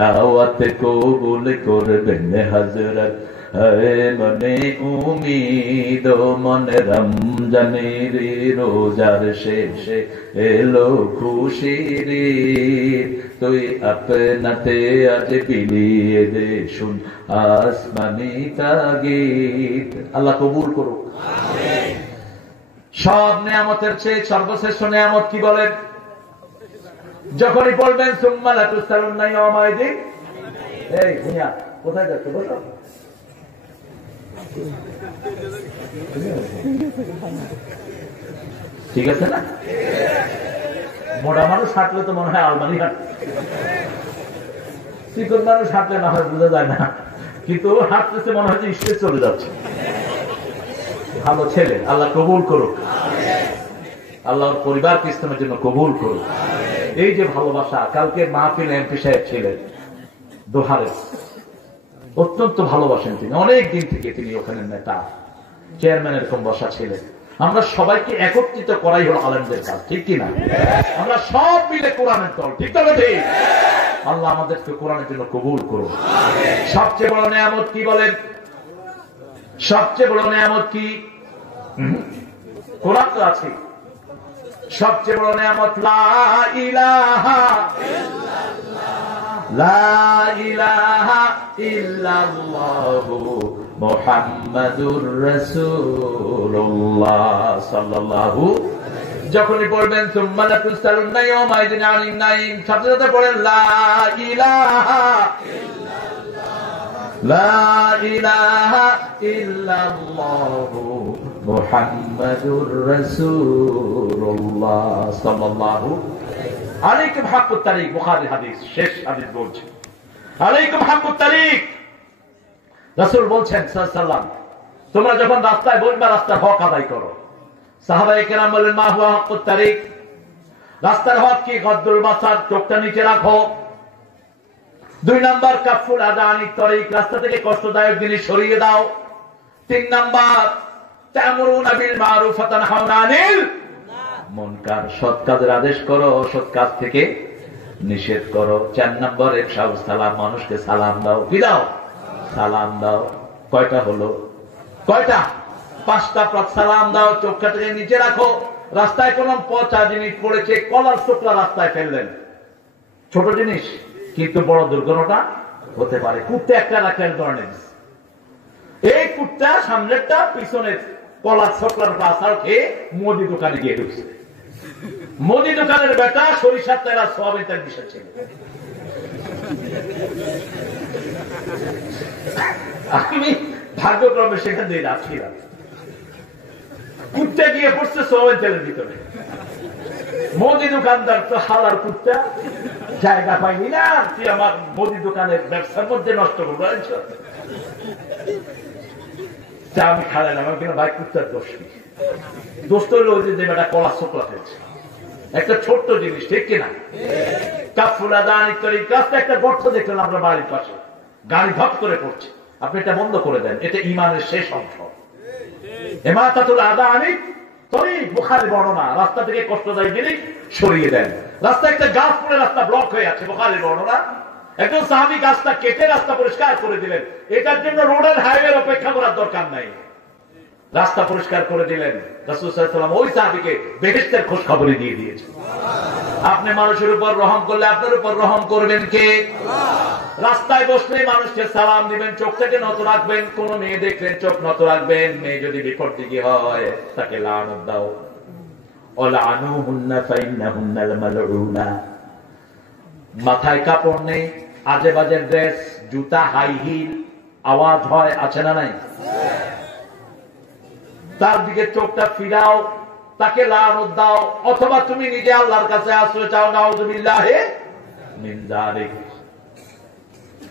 দাওয়াত কবুল করবেন হযরত, হে মনে উম্মীদ। মনে রমজানের রোজার শেষে এলো খুশির, তুই আপনাতে আজ বিলিয়ে দে শুন আসমানি তাগীত। আল্লাহ কবুল করুক। সব নিয়ামতের চেয়ে সর্বশ্রেষ্ঠ নিয়ামত কি বলেন? যখনই বলবেন সুম্মা লাতুসআলুন্না ইয়াওমাইদিন। এই মিয়া কোথায় যাচ্ছ? বসো। ঠিক আছে না? মোটা মানুষ হাঁটলে তো মনে হয় আলমারি হাঁটে, চিকন মানুষ হাঁটলে না হয় বোঝা যায় না, কিন্তু হাঁটতেছে মনে হয় যে স্টেজ চলে যাচ্ছে। ভালো ছেলে, আল্লাহ কবুল করুক। আল্লাহর পরিবারকে ইসলামের জন্য কবুল করুক। এই যে ভালোবাসা, কালকে মাহফিলে এমপি সাহেব ছিলেন দোহারে, অত্যন্ত ভালোবাসেন তিনি, অনেক দিন থেকে তিনি ওখানে নেতা, চেয়ারম্যান এরকম বসা ছিলেন। আমরা সবাইকে একত্রিত করাই হলো আলেমদের কাজ, ঠিক কিনা? আমরা সব মিলে কোরআনের দল, ঠিক তবে ঠিক। আল্লাহ আমাদেরকে কোরআনের জন্য কবুল করুন। সবচেয়ে বড় নিয়ামত কি বলেন? সবচেয়ে বড় নিয়ামত কি? কোরআন তো আছে। সবচেয়ে বড় নিয়ামত লা ইলাহা ইল্লাল্লাহ, লা ইলাহা ইল্লাল্লাহু মুহাম্মাদুর রাসূলুল্লাহ সাল্লাল্লাহু। যখনই পড়বেন সুম্মা লাতুসআলুন্না ইয়াওমাইদিন আনিন নাঈম, সাথে সাথে পড়েন লা ইলাহা ইল্লাল্লাহ, লা ইলাহা ইল্লাল্লাহু মুহাম্মাদুর রাসূলুল্লাহ সাল্লাল্লাহু আলাইকুম হাক্কুত তারিক। বুখারী হাদিস, শেষ হাদিস বলছে আলাইকুম হাক্কুত তারিক। রাসূল বলছেন সাল্লাল্লাহু আলাইহি ওয়াসাল্লাম, তোমরা যখন রাস্তায় বসবে রাস্তার হক আদায় করো। সাহাবায়ে কেরাম বললেন মা হুয়া হাক্কুত তারিক? রাস্তার হক কি? গদ্দুল বাসার, চোখটা নিচে রাখো, 2 নাম্বার কাফুল আদানি তরিক, রাস্তা থেকে কষ্টদায়ক জিনিস সরিয়ে দাও। 3 নাম্বার তা'মুরুনা বিল মারুফ ওয়া তানহাউনা আনিল মুনকার, সৎ কাজের আদেশ করো, অসৎ কাজ থেকে নিষেধ করো। 4 নাম্বার ইফশাউস সালাম, মানুষকে সালাম দাও। কি দাও? সালাম দাও। কয়টা হলো? কয়টা? 5টা। সালাম দাও, চোখটা থেকে নিচে রাখো। রাস্তায় কোন পচা জিনিস পড়েছে, কলার চোখলা রাস্তায় ফেললেন, ছোট জিনিস কিন্তু বড় দুর্ঘটনা হতে পারে। কুত্তে একটা রাখলেন ধরনের, এই কুত্তা সামনেরটা পিছনের কলার চোখলার পাশাও খেয়ে মুদি দোকানে গিয়ে ঢুকছে। মুদি দোকানের বেটা সরিষার তেল আর সোয়াবিন তেল মিশাচ্ছে। আমি ভাগ্যক্রমে সেখান দিয়ে যাচ্ছিলাম, কুত্তে গিয়ে পড়ছে সোয়াবিন তেলের ভিতরে। মুদি দোকানদার তো হালার কুত্তা, জায়গা পাইনি না, তুই আমার মুদি দোকানের ব্যবসার মধ্যে নষ্ট করবো। আমি খালাম, আমি কিনা ভাই কুত্তার দোষ কি? দোষ তো হলো যে বেটা কলা চোখলা ফেলছে, একটা ছোট্ট জিনিস, ঠিক কিনা? কাফুল আদানি তরিক, রাস্তায় একটা গর্ত দেখলেন আপনার বাড়ির পাশে, গাড়ি ধপ করে পড়ছে, আপনি এটা বন্ধ করে দেন। এটা ইমানের শেষ অংশ। ইমাতাতুল আদানি তরিক, বুখারী বর্ণনা, রাস্তা থেকে কষ্টদায়ী জিনিস সরিয়ে দেন। রাস্তায় একটা গাছ পড়ে রাস্তা ব্লক হয়ে আছে, বুখারী বর্ণনা। একজন সাহাবী গাছটা কেটে রাস্তা পরিষ্কার করে দিলেন। এটার জন্য রোডের হাইওয়ের অপেক্ষা করার দরকার নাই, রাস্তা পরিষ্কার করে দিলেন। রাসূল সাল্লাল্লাহু আলাইহি ওয়াসাল্লাম ওই সাহাবীকে বেহেশতের খোঁজ খবরই দিয়ে দিয়েছে। আপনি মানুষের উপর রহম করলে আপনার উপর রহম করবেন কে? রাস্তায় বসলে মানুষকে সালাম দিবেন, চোখটাকে নত রাখবেন। কোন মেয়ে দেখলেন চোখ নত রাখবেন, মেয়ে যদি বিপদ দিকে হয় তাকে লানত দাও। ওয়ালানুহুন্না ফাইন্নাহুন্না লামালউনা। মাথায় কাপড় নেই, আজে বাজে ড্রেস, জুতা হাই হিল, আওয়াজ হয়, আছে না নাই? তার দিকে চোখটা ফিরাও, তাকে লানত দাও, অথবা তুমি নিজে আল্লাহর কাছে আশ্রয় চাও। নাউযুবিল্লাহি মিন যালিক।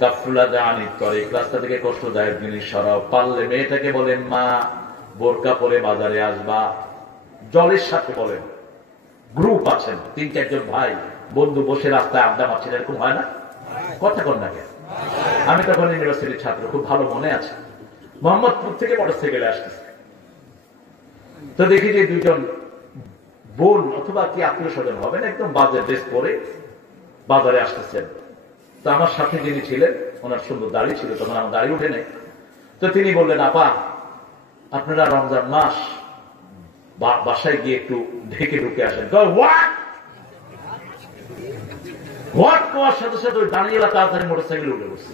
কাফুল আদানি তরিক, রাস্তা থেকে কষ্টদায়ক জিনিস সরাও। পারলে মেয়েটাকে বলেন, মা বোরকা পরে বাজারে আসবা। জলের সাথে বলেন, গ্রুপ আছেন 3-4 জন ভাই বন্ধু বসে রাস্তায় আড্ডা মারছেন, এরকম হয় না? কথা কন না কেন? আমি তখন ইউনিভার্সিটির ছাত্র, খুব ভালো মনে আছে। মোহাম্মদপুর থেকে মোটরসাইকেলে আসতেছে, তো দেখি যে 2 জন বোন অথবা কি আত্মীয় স্বজন হবেন, একদম বাজে ড্রেস পরে বাজারে আসতেছেন। তো আমার সাথে যিনি ছিলেন, ওনার সুন্দর দাড়ি ছিল, তখন আমার দাড়ি উঠে নেই। তো তিনি বললেন, আপা আপনারা রমজান মাস বাসায় গিয়ে একটু ঢেকে ঢুকে আসেন। হোয়াট কোয়ার সাথে সাথে ওই দাঁড়িয়েলা তাড়াতাড়ি মোটরসাইকেলে উঠে বসছে।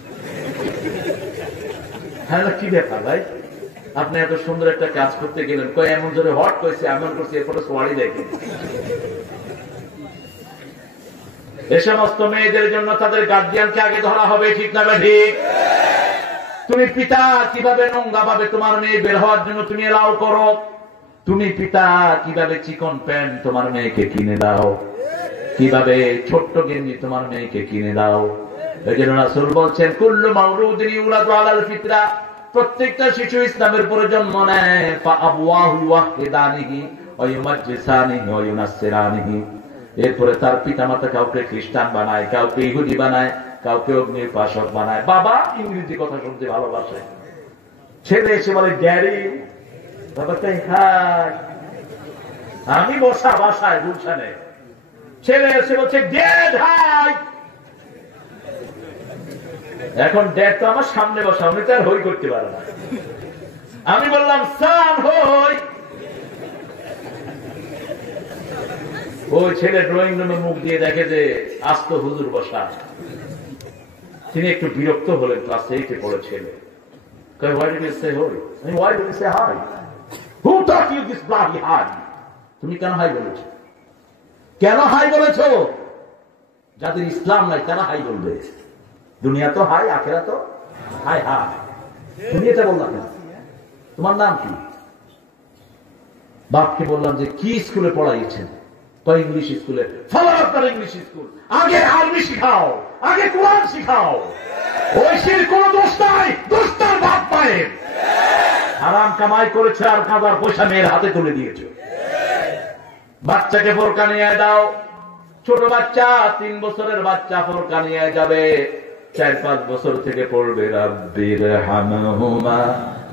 হ্যাঁ, কি ব্যাপার ভাই, আপনি এত সুন্দর একটা কাজ করতে গেলেন, কয় এমন ধরে হট কয়েছে, এমন করছে, এরপরে সোয়ারি দেখেন। এ সমস্ত মেয়েদের জন্য তাদের গার্জিয়ানকে আগে ধরা হবে, ঠিক না ঠিক? তুমি পিতা কিভাবে নোংরা ভাবে তোমার মেয়ে বের হওয়ার জন্য তুমি এলাও করো? তুমি পিতা কিভাবে চিকন প্যান্ট তোমার মেয়েকে কিনে দাও, কিভাবে ছোট্ট গেঞ্জি তোমার মেয়েকে কিনে দাও? এই জন্য রাসূল বলছেন, কুল্লু মাউলুদিন ইউলাদু আলাল ফিতরা, প্রত্যেকটা শিশু ইসলামের উপরে জন্ম নেয়। ফাআবওয়াহু ইউহিদানিহি ওয়া ইউমাজ্জিসানিহি ওয়া ইউনাসসিরানিহি, এরপরে তার পিতামাতা কাউকে খ্রিস্টান বানায়, কাউকে ইহুদি বানায়, কাউকে অগ্নিউপাসক বানায়। বাবা ইংরেজি কথা শুনতে ভালোবাসে, ছেলে এসে বলে ড্যাডি, বাবাকে হাই। আমি বসা বাসায় গুলশানে, ছেলে এসে বলছে ড্যাড হাই। এখন ড্যাড তো আমার সামনে বসা, আমি তো আর হই করতে পারে না। আমি বললাম সান হই। ওই ছেলে ড্রয়িং রুমে মুখ দিয়ে দেখে যে আস্ত হুজুর বসা। তিনি একটু বিরক্ত হলেন, ক্লাস 8-এ পড়ে ছেলে। Why did you say hi? I mean, why did you say hi? Who taught you this bloody hi? তুমি কেন হাই বলেছো? কেন হাই বলেছো? যাদের ইসলাম নাই তারা হাই বলবে। দুনিয়া তো হাই, আখেরা তো হাই হাই। তুমি এটা বললাম না। তোমার নাম কি? বাপকে বললাম যে কি স্কুলে পড়াইছেন? তো ইংলিশ স্কুলে। ফলো আপনার ইংলিশ স্কুল, আগে আরবি শিখাও, আগে কোরআন শিখাও। ওইসির কোন দোষ নাই, দোষ তার বাপ মায়ের। হারাম কামাই করেছে আর কাঁদার পয়সা মেয়ের হাতে তুলে দিয়েছে। বাচ্চাকে বোরকা নিয়ে দাও, ছোট বাচ্চা 3 বছরের বাচ্চা বোরকা নিয়ে যাবে। 4-5 বছর থেকে পড়বে রাব্বির হামহুমা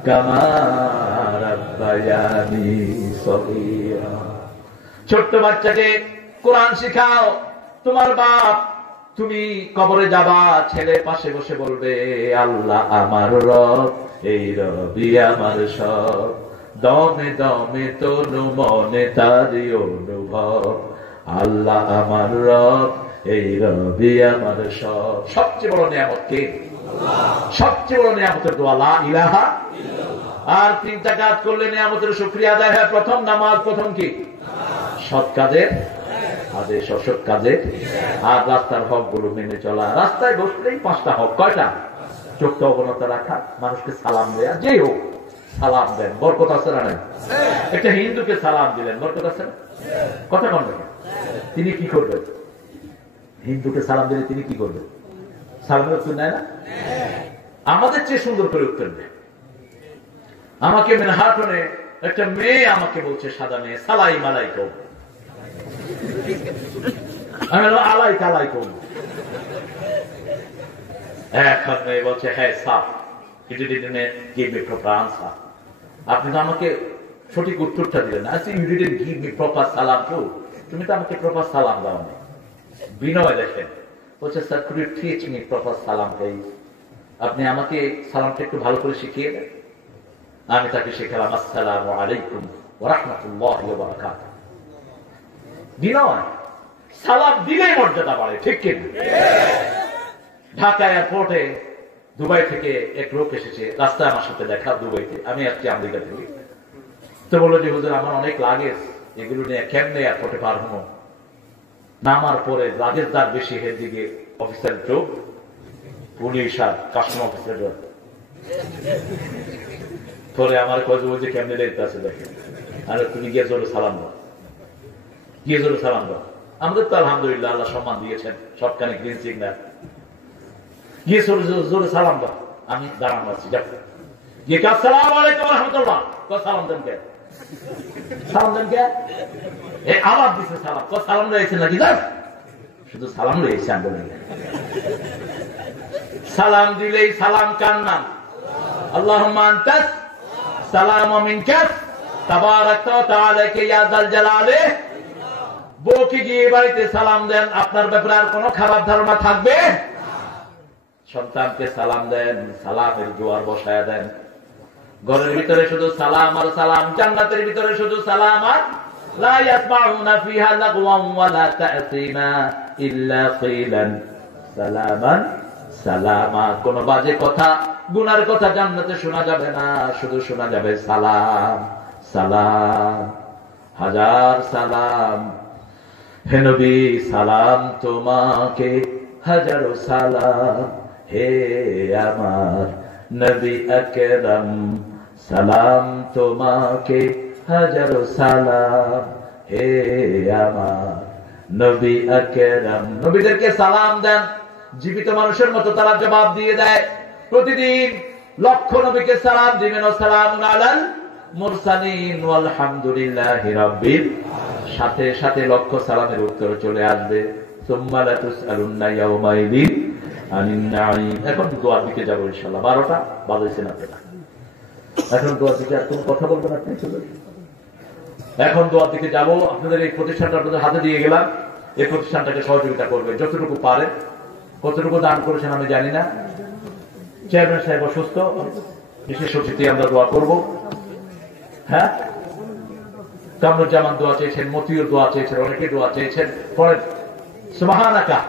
কামা রাব্বায়ানি সগীরা। ছোট্ট বাচ্চাকে কোরআন শিখাও। তোমার বাপ, তুমি কবরে যাবা, ছেলে পাশে বসে বলবে আল্লাহ আমার রব, এই রবি আমার সব, দমে দমে তনু মনে তারি অনুভব, আল্লাহ আমার রব, এই রবি আমার সব। সবচেয়ে বড় নিয়ামত কে? সবচেয়ে বড় নিয়ামতের দোয়া লা ইলাহা ইল্লাল্লাহ। আর 3টা কাজ করলে নিয়ামতের শুকরিয়া আদায় হয়। প্রথম নামাজ, প্রথম কি? সৎ কাজের আদেশ, অসৎ কাজের, আর রাস্তার হক গুলো মেনে চলা। রাস্তায় বসলেই 5টা হক। কয়টা? চোখটা অবনত রাখা, মানুষকে সালাম দেয়া, যে হোক সালাম দেন, বরকত আছে না নাই? একটা হিন্দুকে সালাম দিলেন, বরকত আছে না? কথা কন না। তিনি কি করবেন? হিন্দুকে সালাম দিলে তিনি কি করবেন? সালামের উত্তর নেয় না? আমাদের চেয়ে সুন্দর করে উত্তর দেয়। আমাকে ম্যানহাটনে একটা মেয়ে আমাকে বলছে, সাদা মেয়ে, সালাই মালাই কম, আলাই কালাই কম। এখন মেয়ে বলছে হ্যাঁ সাফ, আপনি তো আমাকে সঠিক উত্তরটা দিলেন না। You didn't give me proper salaam to, তুমি তো আমাকে প্রপার সালাম দাও না। বিনয় দেখেন, বলছে sir could you teach me proper salaam please, আপনি আমাকে সালামটা একটু ভালো করে শিখিয়ে দেন। আমি তাকে শেখালাম আসসালামু আলাইকুম ওয়া রাহমাতুল্লাহি ওয়া বারাকাতুহু। বিনয়, সালাম দিলেই মর্যাদা বাড়ে, ঠিক কি? ঢাকা এয়ারপোর্টে দুবাই থেকে এক লোক এসেছে, রাস্তায় আমার সাথে দেখা, দুবাইতে, আমি আসছি আমেরিকা থেকে। তো বললো যে হুজুর আমার অনেক লাগেজ, এগুলো নিয়ে কেমনে এয়ারপোর্টে পার হবো। নামার পরে লাগেজ দার বেশি, হের দিকে অফিসার চোখ, পুলিশ আর কাস্টম অফিসার পরে আমার কয়েক বলছে কেমনে দেখতে আছে দেখে, আর তুমি গিয়ে জোরে সালাম দাও, গিয়ে জোরে সালাম দাও। আমাদের তো আলহামদুলিল্লাহ আল্লাহ সম্মান দিয়েছেন, সবখানে গ্রিন সিগন্যাল, গিয়ে জোরে সালাম দাও। আমি দাঁড়ানো আছি, যাও গিয়ে আসসালামু আলাইকুম ওয়া রাহমাতুল্লাহ, সালাম দেন কে? সালাম দেন কে? আবার দিছে সালাম, সালাম রয়েছে নাকি? শুধু সালাম রয়েছে। আমি বলি সালাম দিলেই সালাম কার নাম? আল্লাহুম্মা আনতাস সালাম ওয়া মিনকাস তাবারাকতা ওয়া তাআলাকা ইয়া যাল জালালি। বউকে গিয়ে বাড়িতে সালাম দেন, আপনার ব্যাপারে আর কোনো খারাপ ধারণা থাকবে? সন্তানকে সালাম দেন, সালামের জোয়ার বসায়া দেন। ঘরের ভিতরে শুধু সালাম আর সালাম, জান্নাতের ভিতরে শুধু সালাম আর লা ইয়াসমাউনা ফিহা লাগওয়ান ওয়া লা তা'সিমা ইল্লা কিলান সালামান সালামা। কোন বাজে কথা, গুনার কথা জান্নাতে শোনা যাবে না, শুধু শোনা যাবে সালাম সালাম, হাজার সালাম। হে নবী সালাম তোমাকে, হাজারো সালাম। হে আমার নবী আকরাম সালাম তোমাকে, হাজারো সালাম। হে আমার নবী আকরাম। নবীদেরকে সালাম দেন, জীবিত মানুষের মতো তারা জবাব দিয়ে দেয়। প্রতিদিন লক্ষ নবীকে সালাম দিবেন, সালামুন আলাল মুরসালিন ওয়ালহামদুলিল্লাহি রাব্বিল। সাথে সাথে লক্ষ সালামের উত্তর চলে আসবে, সুম্মা লা তুসআলুন্না ইয়াওমাইদিন আনিন নাঈম। এখন দোয়ার দিকে যাবো ইনশাআল্লাহ। 12টা বাজাইছেন আপনারা, এখন দোয়ার দিকে আর কোন কথা বলবেন আপনি? এখন দোয়ার দিকে যাবো। আপনাদের এই প্রতিষ্ঠানটা আপনাদের হাতে দিয়ে গেলাম, এই প্রতিষ্ঠানটাকে সহযোগিতা করবে যতটুকু পারেন। কতটুকু দান করেছেন আমি জানি না। চেয়ারম্যান সাহেব অসুস্থ, বিশেষ অতিথি আমরা দোয়া করব। হ্যাঁ, কামরুজ্জামান দোয়া চেয়েছেন, মতিউর দোয়া চেয়েছেন, অনেকে দোয়া চেয়েছেন। পড়েন সুবহানাকা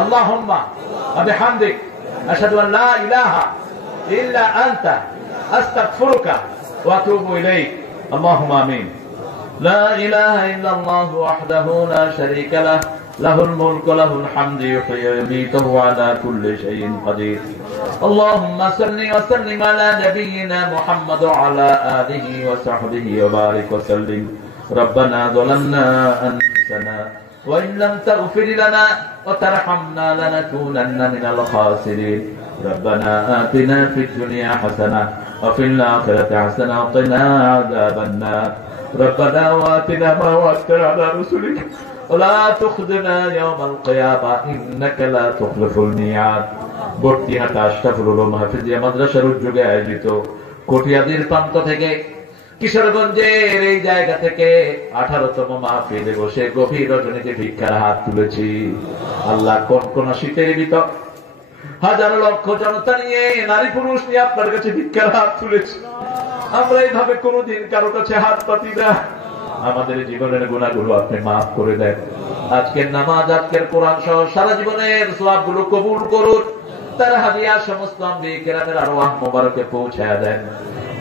আল্লাহুম্মা ওয়া বিহামদিক আশহাদু আন লা ইলাহা ইল্লা আনতা আস্তাগফিরুকা ওয়া আতুবু ইলাইক। আল্লাহুম্মা আমিন। লা ইলাহা ইল্লাল্লাহু ওয়াহদাহু লা শারীকা লাহু লাহুল মুলকু ওয়া লাহুল হামদু ইউহয়ি ওয়া ইউমীতু ওয়া আলা কুল্লি শাইইন কাদির। اللهم صل وسلم على نبينا محمد وعلى آله وصحبه وبارك وسلم. ربنا ظلمنا أنفسنا وإن لم تغفر لنا وترحمنا لنكونن من الخاسرين. ربنا آتنا في الدنيا حسنة وفي الآخرة حسنة وقنا عذاب النار. ربنا وآتنا ما وعدتنا على رسلك ওয়ালা তুখদিনা ইয়াওমাল কিয়ামা ইন্নাকা লা তুখলিফুল মিয়াদ। বর্তিহাটা আশরাফুল উলুম হাফিজিয়া মাদ্রাসার উদ্যোগে আয়োজিত কটিয়াদির প্রান্ত থেকে কিশোরগঞ্জের এই জায়গা থেকে 18তম মাহফিলে বসে গভীর রজনীতে ভিক্ষার হাত তুলেছি। আল্লাহ কোন কোন শীতের ভিতর হাজার লক্ষ জনতা নিয়ে, নারী পুরুষ নিয়ে আপনার কাছে ভিক্ষার হাত তুলেছি। আমরা এইভাবে কোনোদিন কারো কাছে হাত পাতি না। আমাদের জীবনের গুনাহগুলো আপনি মাফ করে দেন। আজকের নামাজ, আজকের কোরআন সহ সারা জীবনের সওয়াবগুলো কবুল করুন। তার হাদিয়া সমস্ত আম্বিয়া কেরামের আরওয়াহ মোবারকে পৌঁছায়া দেন।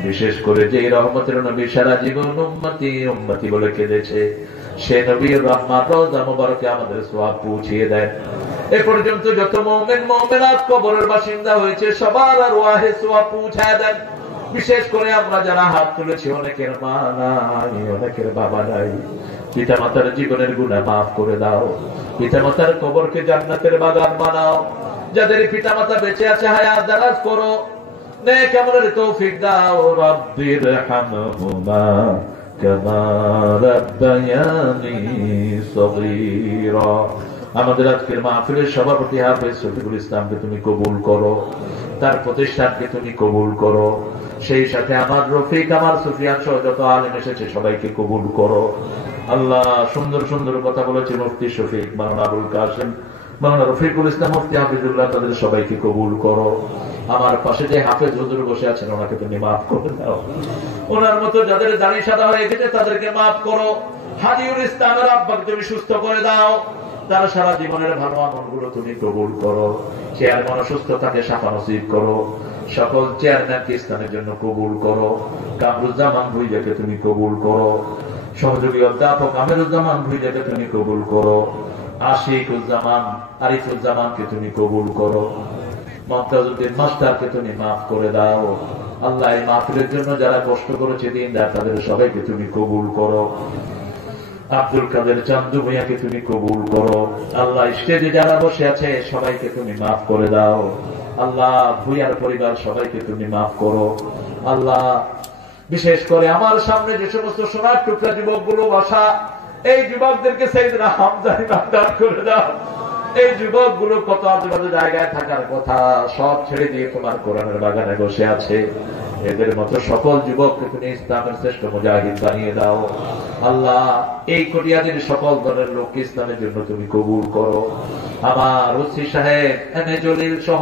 বিশেষ করে যে রহমতের নবী সারা জীবন উম্মতি উম্মতি বলে কেঁদেছে, সে নবীর রহমত রওজা মোবারকে আমাদের সওয়াব পৌঁছিয়ে দেন। এ পর্যন্ত যত মুমিন মুমিনাত কবরের বাসিন্দা হয়েছে সবার আরওয়াহে সওয়াব পৌঁছায়া দেন। বিশেষ করে আমরা যারা হাত তুলেছি, অনেকের মা নাই, অনেকের বাবা নাই, পিতা মাতার জীবনের গুনাহ মাফ করে দাও। পিতা মাতার কবরকে জান্নাতের বাগান বানাও। যাদের পিতা মাতা বেঁচে আছে হায়াত দারাজ করো, নেক আমলের তৌফিক দাও। রব্বিরহামহুমা কামা রাব্বায়ানি সগীরা। আমাদের আজকের মাহফিলের সভাপতি হাফেজ শফিকুল ইসলামকে তুমি কবুল করো, তার প্রতিষ্ঠানকে তুমি কবুল করো। সেই সাথে আমার রফিক, আমার সুফিয়ান সহ যত আলেম এসেছে সবাইকে কবুল করো। আল্লাহ সুন্দর সুন্দর কথা বলেছে মুফতি শফিক, মাওলানা আবুল কাসেম, মাওলানা রফিকুল ইসলাম, মুফতি হাফিজুল্লাহ, তাদের সবাইকে কবুল করো। আমার পাশে যে হাফেজ হুজুর বসে আছেন ওনাকে তুমি মাফ করে দাও। ওনার মতো যাদের দাড়ি সাদা হয়ে গেছে তাদেরকে মাফ করো। হাদিউল ইসলামের আব্বাকে তুমি সুস্থ করে দাও। তার সারা জীবনের ভালো আমলগুলো তুমি কবুল করো। চেয়ারম্যান অসুস্থতাকে শাফা নসিব করো। সকল চেয়ারম্যানকে ইসলামের জন্য কবুল করো। কামরুজ্জামান ভুইয়াকে তুমি কবুল করো। সহযোগী অধ্যাপক আমিরুজ্জামান ভুইয়াকে তুমি কবুল করো। আশিকুজ্জামান, আরিফুজ্জামানকে তুমি কবুল করো। মমতাজউদ্দিন মাস্টারকে তুমি মাফ করে দাও। আল্লাহ এই মাহফিলের জন্য যারা কষ্ট করেছে দিন রাত তাদের সবাইকে তুমি কবুল করো। আব্দুল কাদের চান্দু ভূঁইয়াকে তুমি কবুল করো। আল্লাহ স্টেজে যারা বসে আছে সবাইকে তুমি মাফ করে দাও। আল্লাহ ভূঁইয়ার পরিবার সবাইকে তুমি মাফ করো। আল্লাহ বিশেষ করে আমার সামনে যে সমস্ত সোনার টুকরা যুবকগুলো বসা, এই যুবকদেরকে সাইয়েদনা হামজা ইমাম দান করে দাও। এই যুবকগুলো কত আজেবাজে জায়গায় থাকার কথা সব ছেড়ে দিয়ে তোমার কোরআনের বাগানে বসে আছে। এদের মতো সকল যুবককে তুমি ইসলামের শ্রেষ্ঠ মুজাহিদ বানিয়ে দাও। আল্লাহ এই কটিয়াদির সকল দলের লোককে ইসলামের জন্য তুমি কবুল করো। আমার ওসি সাহেব, এম এ জলিল সহ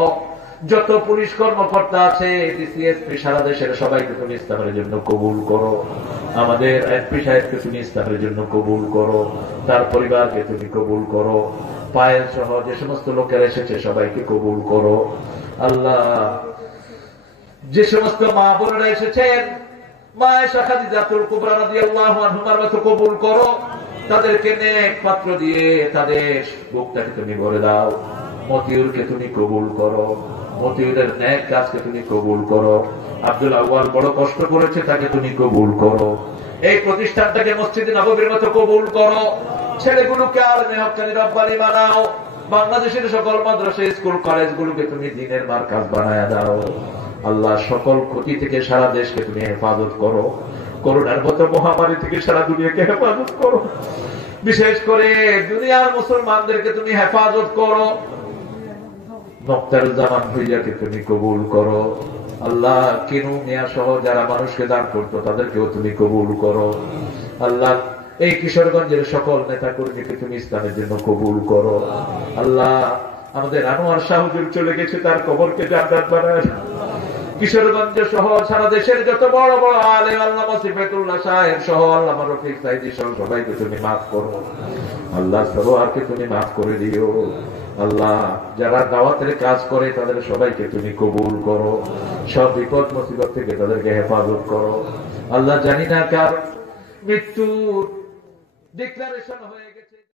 যত পুলিশ কর্মকর্তা আছে, ডিসিএসপি, সারা দেশের সবাইকে তুমি ইসলামের জন্য কবুল করো। আমাদের এমপি সাহেবকে তুমি ইসলামের জন্য কবুল করো। তার পরিবারকে তুমি কবুল করো। পায়েল সহ যে সমস্ত লোকেরা এসেছে সবাইকে কবুল করো। আল্লাহ যে সমস্ত মা বোনেরা এসেছেন, মা আয়েশা খাদিজাতুল কুবরা রাদিয়াল্লাহু আনহার মতো কবুল করো। তাদেরকে নেক পাত্র দিয়ে তাদের বুকটাকে তুমি ভরে দাও। মতিউরকে তুমি কবুল করো। মতিউরের নেক কাজকে তুমি কবুল করো। আব্দুল আউয়াল বড় কষ্ট করেছে, তাকে তুমি কবুল করো। এই প্রতিষ্ঠানটাকে মসজিদে নববীর মতো কবুল করো। ছেলেগুলোকে আলেমে হক্কানি রব্বানি বানাও। বাংলাদেশের সকল মাদ্রাসা, স্কুল, কলেজগুলোকে তুমি দ্বীনের মারকাজ বানায়া দাও। আল্লাহ সকল ক্ষতি থেকে সারা দেশকে তুমি হেফাজত করো। করোনার মতো মহামারী থেকে সারা দুনিয়াকে হেফাজত করো। বিশেষ করে দুনিয়ার মুসলমানদেরকে তুমি হেফাজত করো। মুক্তারুজ্জামান ভুইয়াকে তুমি কবুল করো। আল্লাহ কিনু মিয়া সহ যারা মানুষকে দান করতো তাদেরকেও তুমি কবুল করো। আল্লাহ এই কিশোরগঞ্জের সকল নেতা কর্মীকে তুমি ইসলামের জন্য কবুল করো। আল্লাহ আমাদের আনোয়ার শাহ হুজুর চলে গেছে, তার কবরকে জান্নাত বানায়। কিশোরগঞ্জ সহ সারা দেশের যত বড় বড় আলেম, আল্লামা সিফাতুল্লাহ সাহেব সহ আল্লামা রফিক সাইদি সহ সবাইকে তুমি মাফ করো। আল্লাহ সরোয়ারকে তুমি মাফ করে দিও। আল্লাহ যারা দাওয়াতের কাজ করে তাদের সবাইকে তুমি কবুল করো। সব বিপদ মুসিবত থেকে তাদেরকে হেফাজত করো। আল্লাহ জানি না কার মৃত্যুর ডিক্লারেশন হয়ে